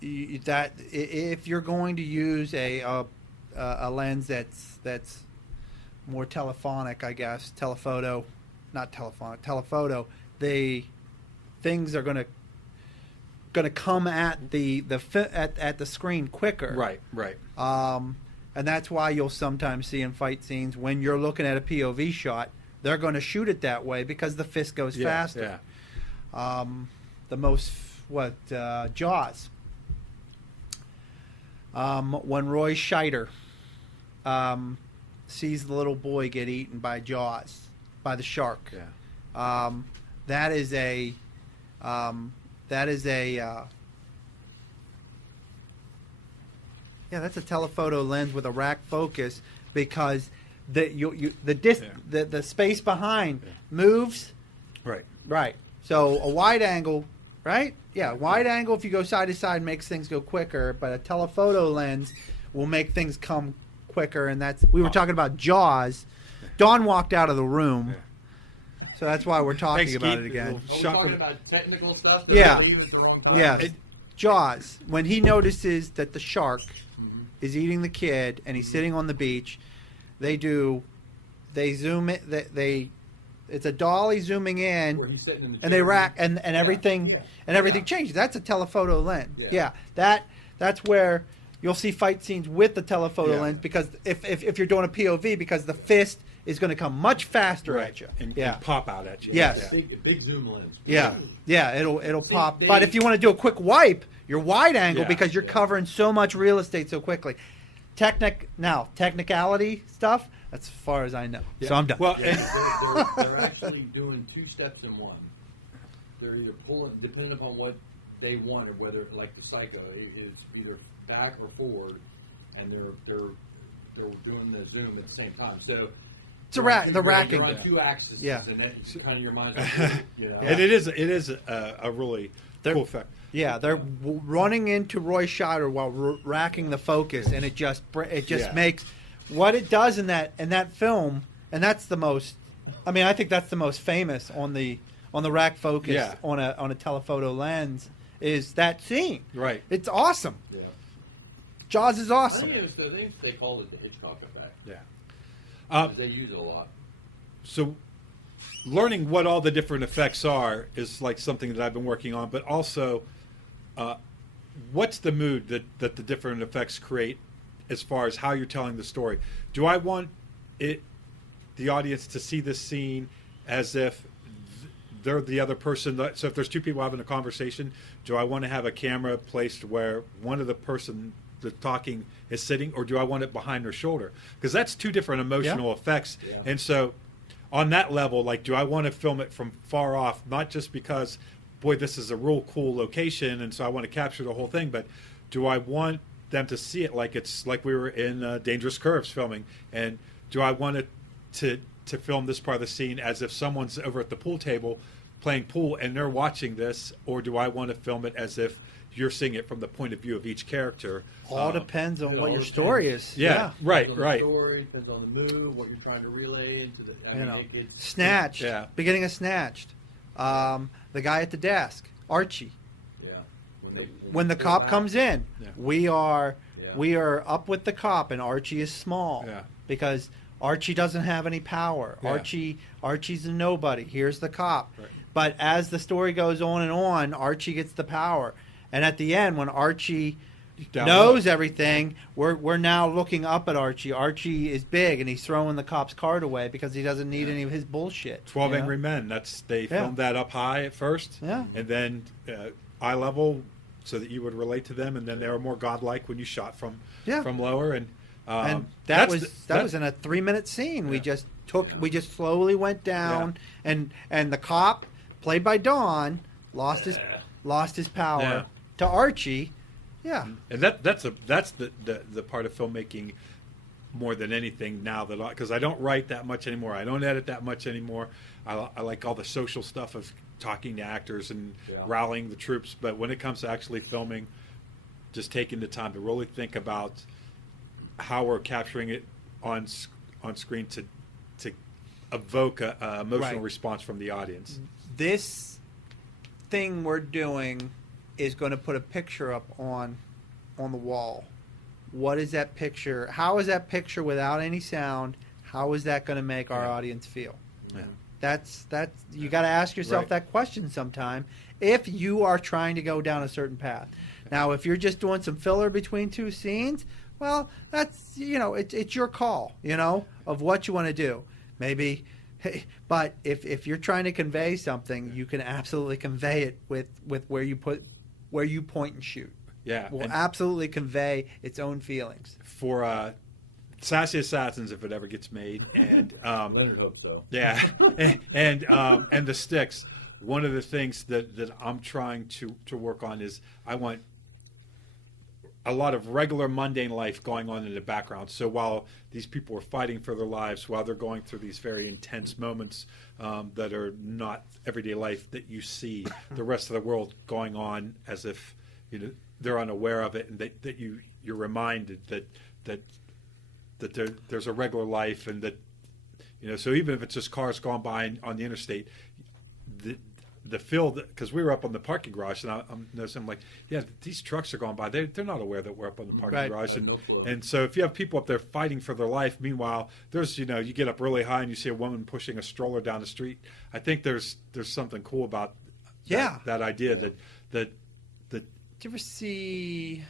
if you're going to use a lens that's more telephonic, I guess, telephoto, the things are going to come at the screen quicker. Right. And that's why you'll sometimes see in fight scenes, when you're looking at a POV shot, they're going to shoot it that way because the fist goes faster. Jaws. When Roy Scheider sees the little boy get eaten by Jaws, by the shark, that is a that's a telephoto lens with a rack focus, because the space behind moves. Right. So a wide angle, right? Yeah, wide angle, if you go side to side, makes things go quicker, but a telephoto lens will make things come quicker, and we were talking about Jaws. Don walked out of the room. So that's why we're talking about it again. Are we talking about technical stuff? Yeah. Yeah. Jaws, when he notices that the shark is eating the kid and he's sitting on the beach, they zoom it, it's a dolly zooming in, Where he's sitting in the and they chair. rack and everything changes. That's a telephoto lens. That's where you'll see fight scenes with the telephoto lens, because if you're doing a POV, because the fist is going to come much faster at you. And pop out at you. Yes. Big zoom lens. It'll pop. But if you want to do a quick wipe, you're wide angle, because you're covering so much real estate so quickly. Technicality stuff, that's as far as I know. So I'm done. Well, they're actually doing two steps in one. They're either pulling, depending upon what they want, or whether, like the Psycho, is either back or forward, and they're doing the zoom at the same time. So it's the racking. You're on two axes, and that's kind of your mind's and it is a really cool effect. Yeah, they're running into Roy Scheider while racking the focus, and it just makes what it does in that film, and that's the most. I mean, I think that's the most famous on the rack focus on a telephoto lens, is that scene. Right. It's awesome. Yeah. Jaws is awesome. I think they called it the Hitchcock effect. Yeah. They use it a lot. So learning what all the different effects are is like something that I've been working on, but also what's the mood that the different effects create as far as how you're telling the story? Do I want the audience to see this scene as if they're the other person? So if there's two people having a conversation, do I want to have a camera placed where one of the person that's talking is sitting, or do I want it behind their shoulder? Because that's two different emotional effects. Yeah. And so on that level, like, do I want to film it from far off, not just because, boy, this is a real cool location, and so I want to capture the whole thing, but do I want them to see it like it's like we were in Dangerous Curves filming, and do I want it to film this part of the scene as if someone's over at the pool table playing pool and they're watching this, or do I want to film it as if you're seeing it from the point of view of each character? All depends on it what all your depends. story is. Right. Depends on the story, depends on the move, what you're trying to relay into the. It's Snatched. Yeah. Beginning of Snatched. The guy at the desk, Archie. Yeah. When the cop comes in, Yeah. we are up with the cop, and Archie is small because Archie doesn't have any power. Yeah. Archie's a nobody. Here's the cop. Right. But as the story goes on and on, Archie gets the power. And at the end, when Archie down knows low. everything. We're now looking up at Archie. Archie is big, and he's throwing the cop's card away because he doesn't need any of his bullshit. 12 you know? Angry Men. They filmed that up high at first, Yeah. and then eye level so that you would relate to them, and then they were more godlike when you shot from lower. And that was in a 3-minute scene. Yeah. We just slowly went down, and the cop, played by Don, lost his power Yeah. to Archie. Yeah. And that's the part of filmmaking more than anything now, that because I don't write that much anymore. I don't edit that much anymore. I like all the social stuff of talking to actors and rallying the troops. But when it comes to actually filming, just taking the time to really think about how we're capturing it on screen to evoke a emotional response from the audience. This thing we're doing is going to put a picture up on the wall. What is that picture? How is that picture without any sound? How is that going to make our audience feel? Yeah. That's you got to ask yourself that question sometime if you are trying to go down a certain path. Now, if you're just doing some filler between two scenes, well, that's it's your call, of what you want to do. Maybe, but if you're trying to convey something, you can absolutely convey it with where you point and shoot. Yeah, Will and absolutely convey its own feelings. for Sassy Assassins, if it ever gets made, and Leonard hope so. yeah, and the Sticks. One of the things that I'm trying to work on is I want a lot of regular mundane life going on in the background. So while these people are fighting for their lives, while they're going through these very intense moments that are not everyday life that you see the rest of the world going on as if they're unaware of it, and that you're reminded that there's a regular life, and that so even if it's just cars going by on the interstate, the field, because we were up on the parking garage, and I'm noticing, like, these trucks are going by. They're not aware that we're up on the parking garage, and so if you have people up there fighting for their life, meanwhile there's you get up really high and you see a woman pushing a stroller down the street. I think there's something cool about that idea that. Did you ever see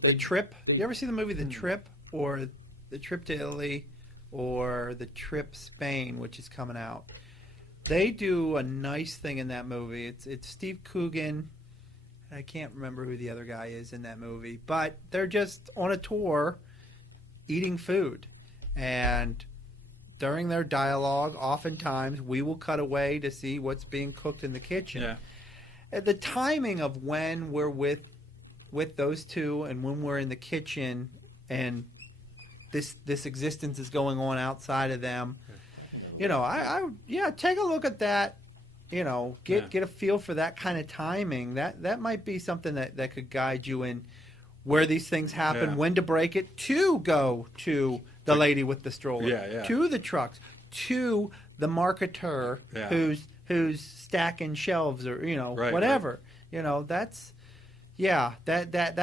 The Trip? You ever see the movie The Trip, or The Trip to Italy, or The Trip Spain, which is coming out? They do a nice thing in that movie. It's Steve Coogan. I can't remember who the other guy is in that movie, but they're just on a tour eating food. And during their dialogue, oftentimes we will cut away to see what's being cooked in the kitchen. Yeah. The timing of when we're with those two and when we're in the kitchen and this existence is going on outside of them, take a look at that. Get a feel for that kind of timing. That might be something that could guide you in where these things happen, when to break it, to go to the lady with the stroller, to the trucks, to the marketer who's stacking shelves or whatever. That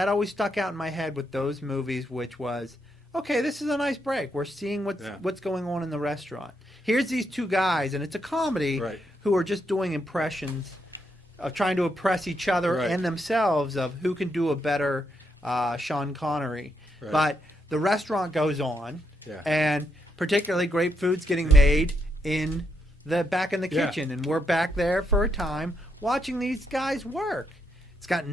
always stuck out in my head with those movies, which was, okay, this is a nice break. We're seeing what's going on in the restaurant. Here's these two guys, and it's a comedy, who are just doing impressions of trying to impress each other and themselves of who can do a better Sean Connery. Right. But the restaurant goes on, and particularly great food's getting made back in the kitchen, and we're back there for a time watching these guys work. It's got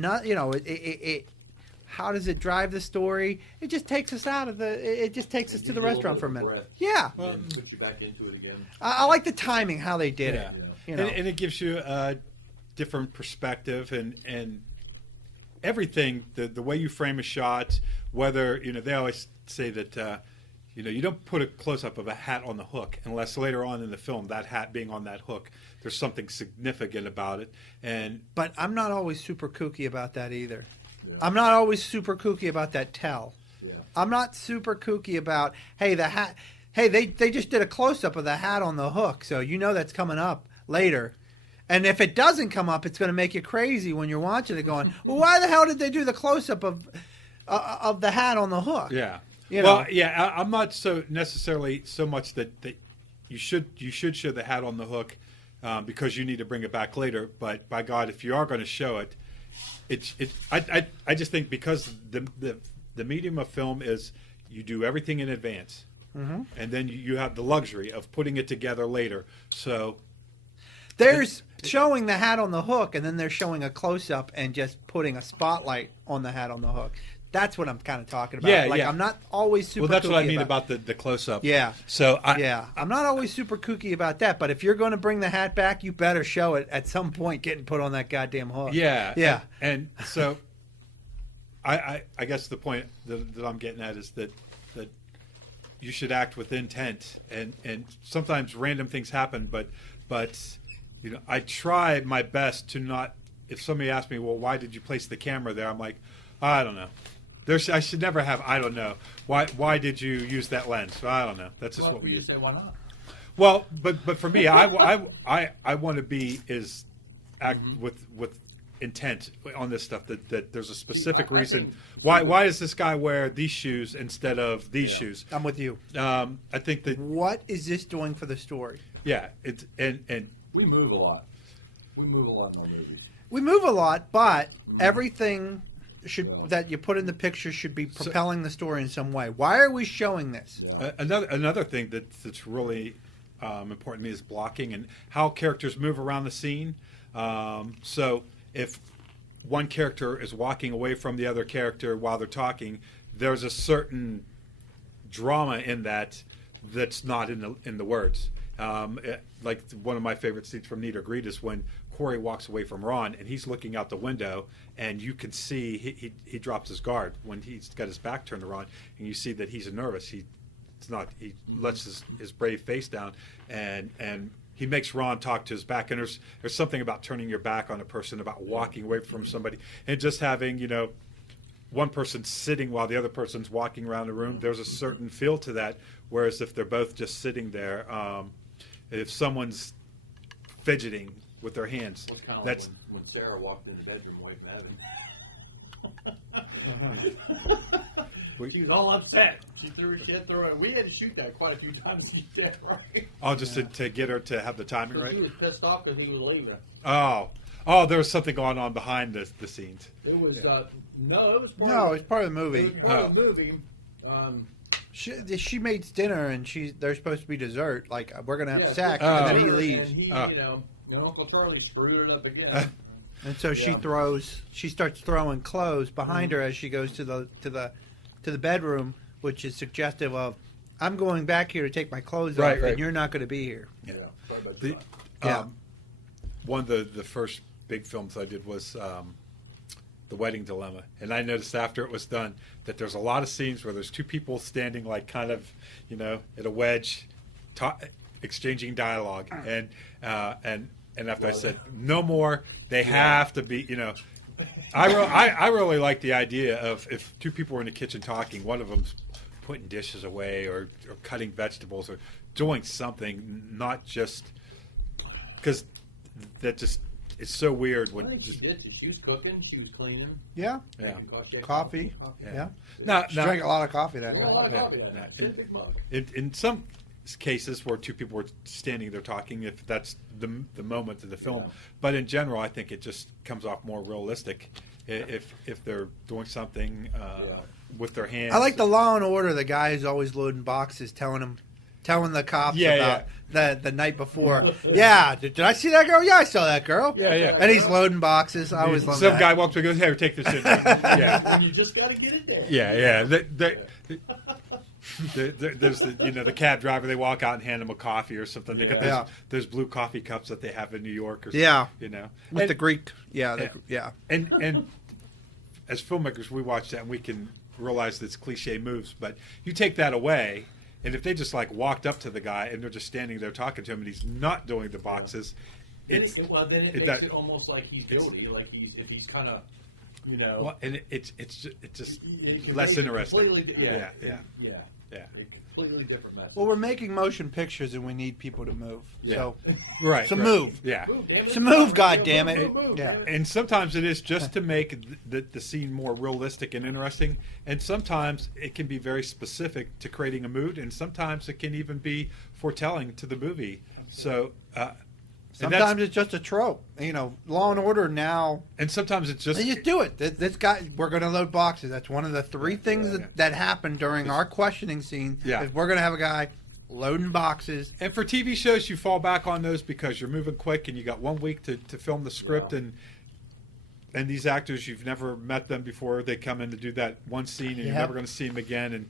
how does it drive the story? It just takes us out of it just takes us to the restaurant for a minute. Yeah. Well, put you back into it again. I like the timing, how they did it. And it gives you a different perspective and everything. The way you frame a shot, whether they always say that you don't put a close up of a hat on the hook unless later on in the film that hat being on that hook, there's something significant about it. But I'm not always super kooky about that either. I'm not always super kooky about that tell. Yeah. I'm not super kooky about, hey, the hat. Hey, they just did a close-up of the hat on the hook, so that's coming up later. And if it doesn't come up, it's going to make you crazy when you're watching it going, well, why the hell did they do the close-up of the hat on the hook? Yeah. Well, I'm not so necessarily so much that you should show the hat on the hook because you need to bring it back later. But by God, if you are going to show it, I just think because the medium of film is you do everything in advance, and then you have the luxury of putting it together later. So There's showing the hat on the hook, and then they're showing a close-up and just putting a spotlight on the hat on the hook. That's what I'm kind of talking about. Yeah, like, yeah. I'm not always super well, that's what I kooky mean about the close up. Yeah. So I'm not always super kooky about that, but if you're going to bring the hat back, you better show it at some point getting put on that goddamn hook. Yeah. And so I guess the point that I'm getting at is that you should act with intent, and sometimes random things happen, but I try my best to not. If somebody asks me, well, why did you place the camera there? I'm like, I don't know. I should never have. I don't know. Why did you use that lens? I don't know. That's just what we use. Say why not? Well, but for me, I want to be act with intent on this stuff. That there's a specific reason. Why does this guy wear these shoes instead of these shoes? I'm with you. I think that What is this doing for the story? yeah. It's and We move a lot. We move a lot in our movies. We move a lot, but everything that you put in the picture should be propelling the story in some way. Why are we showing this? Another thing that's really important to me is blocking and how characters move around the scene. So if one character is walking away from the other character while they're talking, there's a certain drama in that's not in the words. Like one of my favorite scenes from Need or Greed is when Corey walks away from Ron and he's looking out the window and you can see he drops his guard when he's got his back turned to Ron, and you see that he's nervous. He lets his brave face down and he makes Ron talk to his back. And there's something about turning your back on a person, about walking away from somebody, and just having one person sitting while the other person's walking around the room. There's a certain feel to that. Whereas if they're both just sitting there, if someone's fidgeting with their hands, What's kind of that's like when Sarah walked in the bedroom away from Evan. She was all upset. She threw it. We had to shoot that quite a few times to get that right. just to get her to have the timing So right. she was pissed off because he was leaving. Oh, there was something going on behind the scenes. It was no, it was part No, of, it's part of the it movie. was part of the movie. She makes dinner and they're supposed to be dessert. Like, we're gonna have Yeah, sex, Oh. and then he and leaves. he, Uncle Charlie screwed it up again. And so she starts throwing clothes behind her as she goes to the bedroom, which is suggestive of, I'm going back here to take my clothes off, Right. and you're not going to be here. Yeah. Sorry about The, that. one of the first big films I did was The Wedding Dilemma, and I noticed after it was done that there's a lot of scenes where there's two people standing like kind of at a wedge, exchanging dialogue, and after I said no more, they have to be I really like the idea of if two people are in the kitchen talking, one of them's putting dishes away or cutting vegetables or doing something, not just because that just it's so weird I when think just she did. She was cooking. She was cleaning. Yeah. making Coffee. yeah. Yeah. Now, She drank a lot of coffee that Yeah, a night. lot of Yeah, coffee. yeah. Pacific mug. in some cases where two people are standing there talking, if that's the moment of the film, but in general, I think it just comes off more realistic if they're doing something with their hands. I like the Law and Order. The guy who's always loading boxes, telling the cops Yeah, about the night before. Yeah, did I see that girl? Yeah, I saw that girl. Yeah. And he's loading boxes. I always love Some that. guy walks up and goes, "Hey, take this in." Yeah. When you just got to get it there. Yeah. There's the cab driver. They walk out and hand them a coffee or something. They got Yeah. those blue coffee cups that they have in New York or something. Yeah. With And- the Greek. Yeah. And as filmmakers, we watch that and we can realize that it's cliche moves. But you take that away, and if they just like walked up to the guy and they're just standing there talking to him and he's not doing the boxes, Then it's it makes that- it almost like he's guilty. Like if he's kind of, well, and it's just it less makes it interesting. completely di- Yeah. Yeah. A completely different message. Well, we're making motion pictures and we need people to move. Yeah. So, Right. so right. move. Yeah. Move, damn it. So move, goddammit. Move, Yeah. man. And sometimes it is just to make the scene more realistic and interesting. And sometimes it can be very specific to creating a mood. And sometimes it can even be foretelling to the movie. So Sometimes it's just a trope. You know, Law and Order now. And sometimes it's just They just do it. This guy, we're going to load boxes. That's one of the three things that happen during our questioning scene. Yeah. Is we're going to have a guy loading boxes. And for TV shows, you fall back on those because you're moving quick and you got 1 week to film the script, and these actors, you've never met them before. They come in to do that one scene, and you're never going to see them again. And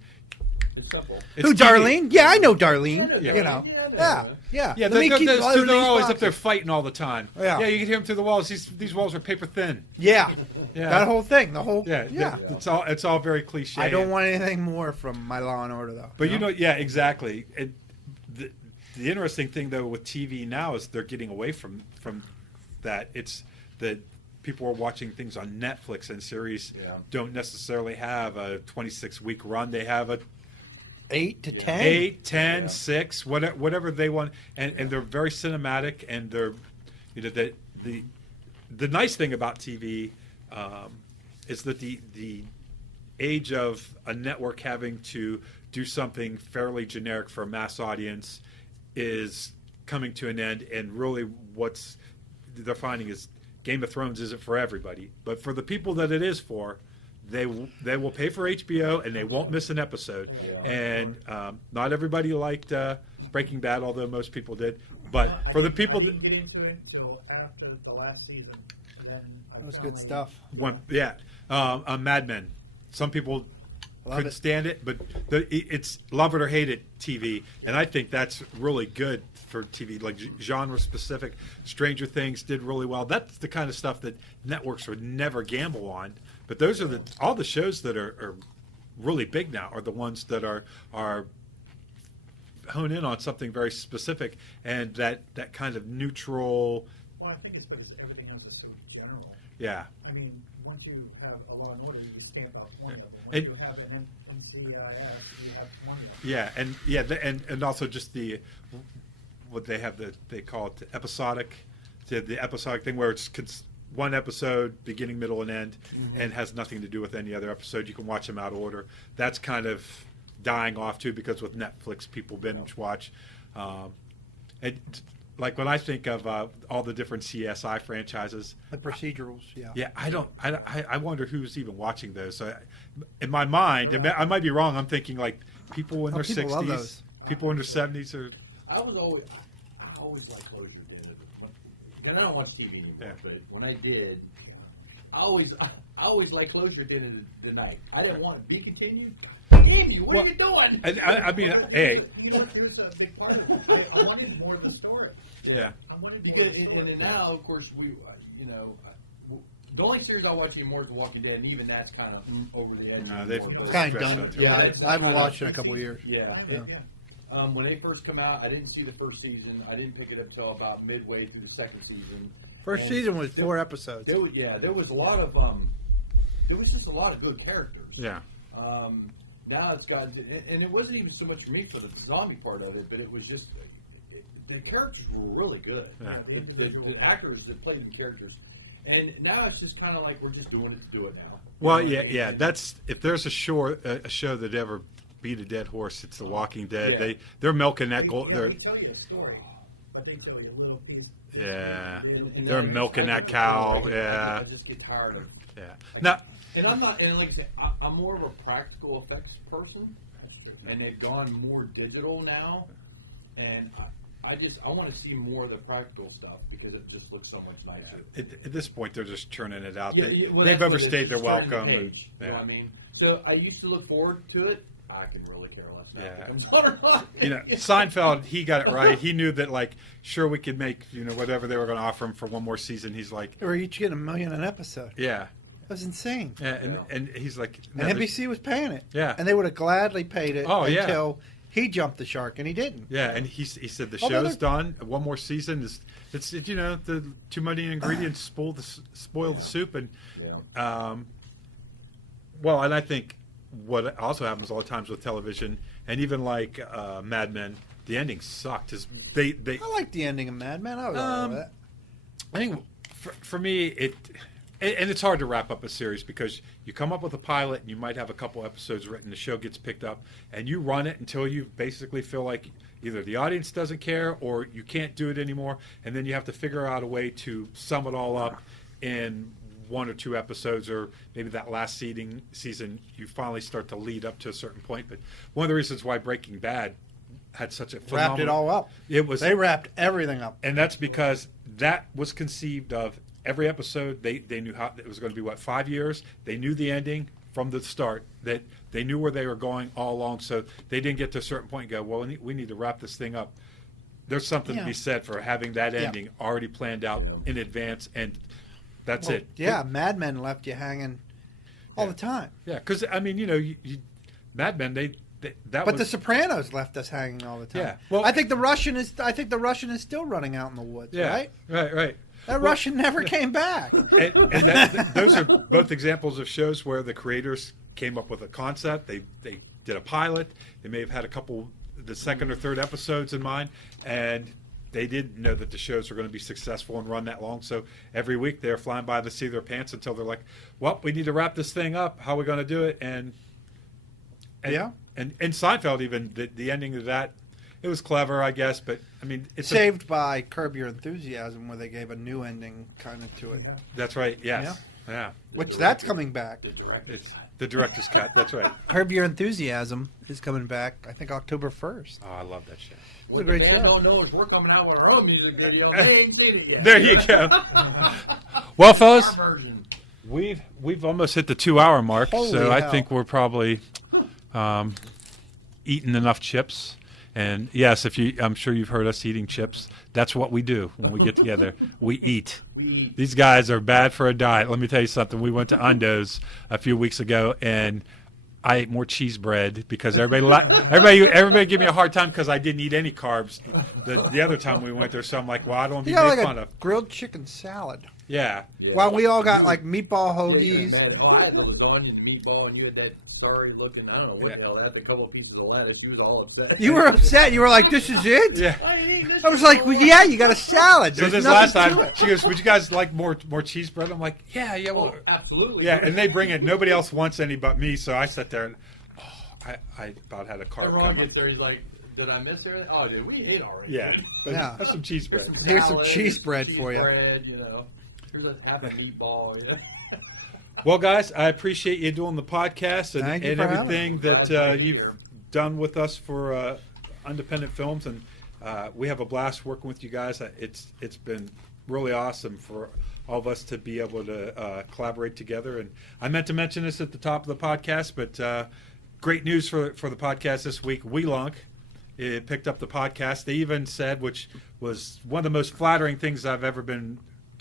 It's simple. it's Who, TV. Darlene? Yeah, I know Darlene. Yeah. You know. Yeah. Yeah. Yeah, Let me keep they're loading these always up boxes. there fighting all the time. Yeah. You can hear them through the walls. These walls are paper thin. Yeah. Yeah. That whole thing. The whole. Yeah, Yeah. it's all very cliche. I don't want anything more from my Law and Order, though. But you know, yeah, exactly. The interesting thing though with TV now is they're getting away from that. It's that people are watching things on Netflix, and series don't necessarily have a 26-week run. They have a 8 to 10. 8, 10, 6, whatever they want, and they're very cinematic, and they're, you know, the nice thing about TV is that the age of a network having to do something fairly generic for a mass audience is coming to an end, and really what's they're finding is Game of Thrones isn't for everybody, but for the people that it is for, they will pay for HBO and they won't miss an episode. And not everybody liked Breaking Bad, although most people did. But for the people I that didn't get into it until after the last season. And then That was good stuff. Mad Men, some people Love couldn't it. stand it, but it's love it or hate it TV, and I think that's really good for TV, like genre specific. Stranger Things did really well. That's the kind of stuff that networks would never gamble on. But those are all the shows that are really big now are the ones that are hone in on something very specific, and that kind of neutral. Well, I think it's because everything else is so general. Yeah. I mean, once you have a Law and Order, you just stamp out 20 of them. Once And- you have an NCIS, you have 20 of them. Yeah, and also just what they have they call it episodic, the episodic thing where it's one episode, beginning, middle, and end, and has nothing to do with any other episode. You can watch them out of order. That's kind of dying off too, because with Netflix, people binge watch. And like when I think of all the different CSI franchises, The procedurals, yeah. yeah, I wonder who's even watching those. So in my mind, I might be wrong. I'm thinking like people in their people love 60s, those. people in their 70s, or I always like Closure did it. And I don't watch TV anymore, but when I did, I always like Closure did it the night. I didn't want it to be continued. Andy, what are you doing? I mean, hey, Here's a big part of it. I wanted more of the story. yeah. I wanted You more get of the and story. then now, of course, the only series I watch anymore is The Walking Dead, and even that's kind of over the edge. No, they've anymore, but- Kind of Stressed done. out. Yeah, That's I haven't kinda- watched in a couple of years. Yeah. I did, yeah. When they first come out, I didn't see the first season. I didn't pick it up until about midway through the second season. First And season was 4 episodes. There was a lot of there was just a lot of good characters. Yeah. Now it's gotten, and it wasn't even so much for me for the zombie part of it, but it was just the characters were really good. Yeah. The actors that played the characters, and now it's just kind of like we're just doing it to do it now. Well, You know, yeah. and- That's if there's a show that ever beat a dead horse, it's The Walking Dead. Yeah. They're milking that gold. They tell you a story, but they tell you a little piece. Yeah. and They're then milking I that just- cow. I Yeah. just get tired of. Yeah. Now, And I'm not, and like I said, I'm more of a practical effects person, and they've gone more digital now, and I want to see more of the practical stuff because it just looks so much nicer. at this point, they're just churning it out. Well, They've that's what it overstayed is, their just turning the welcome. and- page, you know what I mean? So I used to look forward to it. I can really care less now if Yeah. it comes on or not. You know, Seinfeld, he got it right. He knew that, like, sure, we could make, whatever they were going to offer him for one more season. He's like, They were each getting $1 million an episode. yeah. That was insane. And he's like, no, And there's- NBC was paying it. Yeah. And they would have gladly paid it Oh, yeah. until he jumped the shark, and he didn't. yeah, and he said the Although show's done. One more season is the too many ingredients spoil the soup, and well, and I think what also happens all the times with television, and even like Mad Men, the ending sucked. Is they I like the ending of Mad Men. I was all right with that. I think for me and it's hard to wrap up a series because you come up with a pilot and you might have a couple episodes written, the show gets picked up, and you run it until you basically feel like either the audience doesn't care or you can't do it anymore, and then you have to figure out a way to sum it all up in 1 or 2 episodes, or maybe that last season you finally start to lead up to a certain point. But one of the reasons why Breaking Bad had such a phenomenal... Wrapped it all up. They wrapped everything up. And that's because that was conceived of every episode. They knew how it was going to be, 5 years. They knew the ending from the start, that they knew where they were going all along. So they didn't get to a certain point and go, well, we need to wrap this thing up. There's something to be said for having that ending already planned out in advance, and that's it. Yeah, Mad Men left you hanging all the time. Yeah, because, I mean, Mad Men, But The Sopranos left us hanging all the time. Yeah. Well, I think the Russian is still running out in the woods, right? Right. That Russian never came back. And those are both examples of shows where the creators came up with a concept. They did a pilot. They may have had the second or third episodes in mind, and they didn't know that the shows were going to be successful and run that long. So every week they're flying by the seat of their pants until they're like, well, we need to wrap this thing up. How are we going to do it? And Seinfeld, even the ending of that, it was clever, I guess. But I mean, it's saved by Curb Your Enthusiasm, where they gave a new ending kind of to it. That's right. Yes. Yeah. That's coming back. It's the director's cut. That's right. Curb Your Enthusiasm is coming back, I think, October 1st. Oh, I love that show. It's a great show. show. Don't know is we're coming out with our own music video. We ain't seen it yet. There you go. Well, fellas, we've almost hit the 2-hour mark, so I think we're probably eating enough chips. And yes, I'm sure you've heard us eating chips. That's what we do when we get together. We eat. These guys are bad for a diet. Let me tell you something. We went to Undo's a few weeks ago, and I ate more cheese bread because everybody gave me a hard time because I didn't eat any carbs the other time we went there. So I'm like, well, I don't want to be made fun of. Grilled chicken salad. Yeah. While we all got like meatball hoagies. I had the lasagna and the meatball, and you had that sorry looking, I don't know what the hell that, a couple of pieces of lettuce. You was all upset. You were upset. You were like, this is it? Yeah. I was like, well, yeah, you got a salad. So this last time, she goes, would you guys like more cheese bread? I'm like, yeah, well. Absolutely. Yeah, and they bring it. Nobody else wants any but me, so I sat there and, I about had a carb Ron come gets there, he's like, did I miss it? Oh, dude, we ate already. Yeah. Have some cheese bread. Here's some cheese bread for you. Bread, Here's half a meatball, Well, guys, I appreciate you doing the podcast and everything that you've done with us for Undependent Films, and we have a blast working with you guys. It's been really awesome for all of us to be able to collaborate together. And I meant to mention this at the top of the podcast, but great news for the podcast this week. WeLunk picked up the podcast. They even said, which was one of the most flattering things I've ever been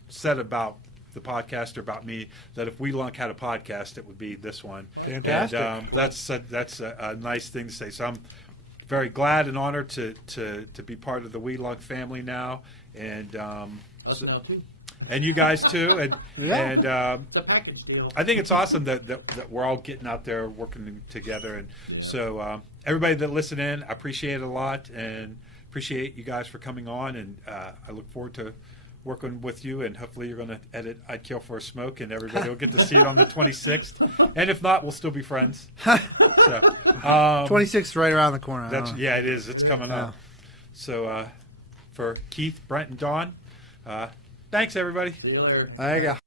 said about the podcast or about me, that if WeLunk had a podcast, it would be this one. Fantastic. And that's a nice thing to say. So I'm very glad and honored to be part of the WeLunk family now, and us now too. And you guys too, and the package deal. I think it's awesome that we're all getting out there working together, and so everybody that listened in, I appreciate it a lot, and appreciate you guys for coming on, and I look forward to working with you, and hopefully you're going to edit I'd Kill for a Smoke, and everybody will get to see it on the 26th, and if not, we'll still be friends. So 26th right around the corner. Yeah, it is. It's coming up. So for Keith, Brent, and Dawn, thanks everybody. See you later. There you go.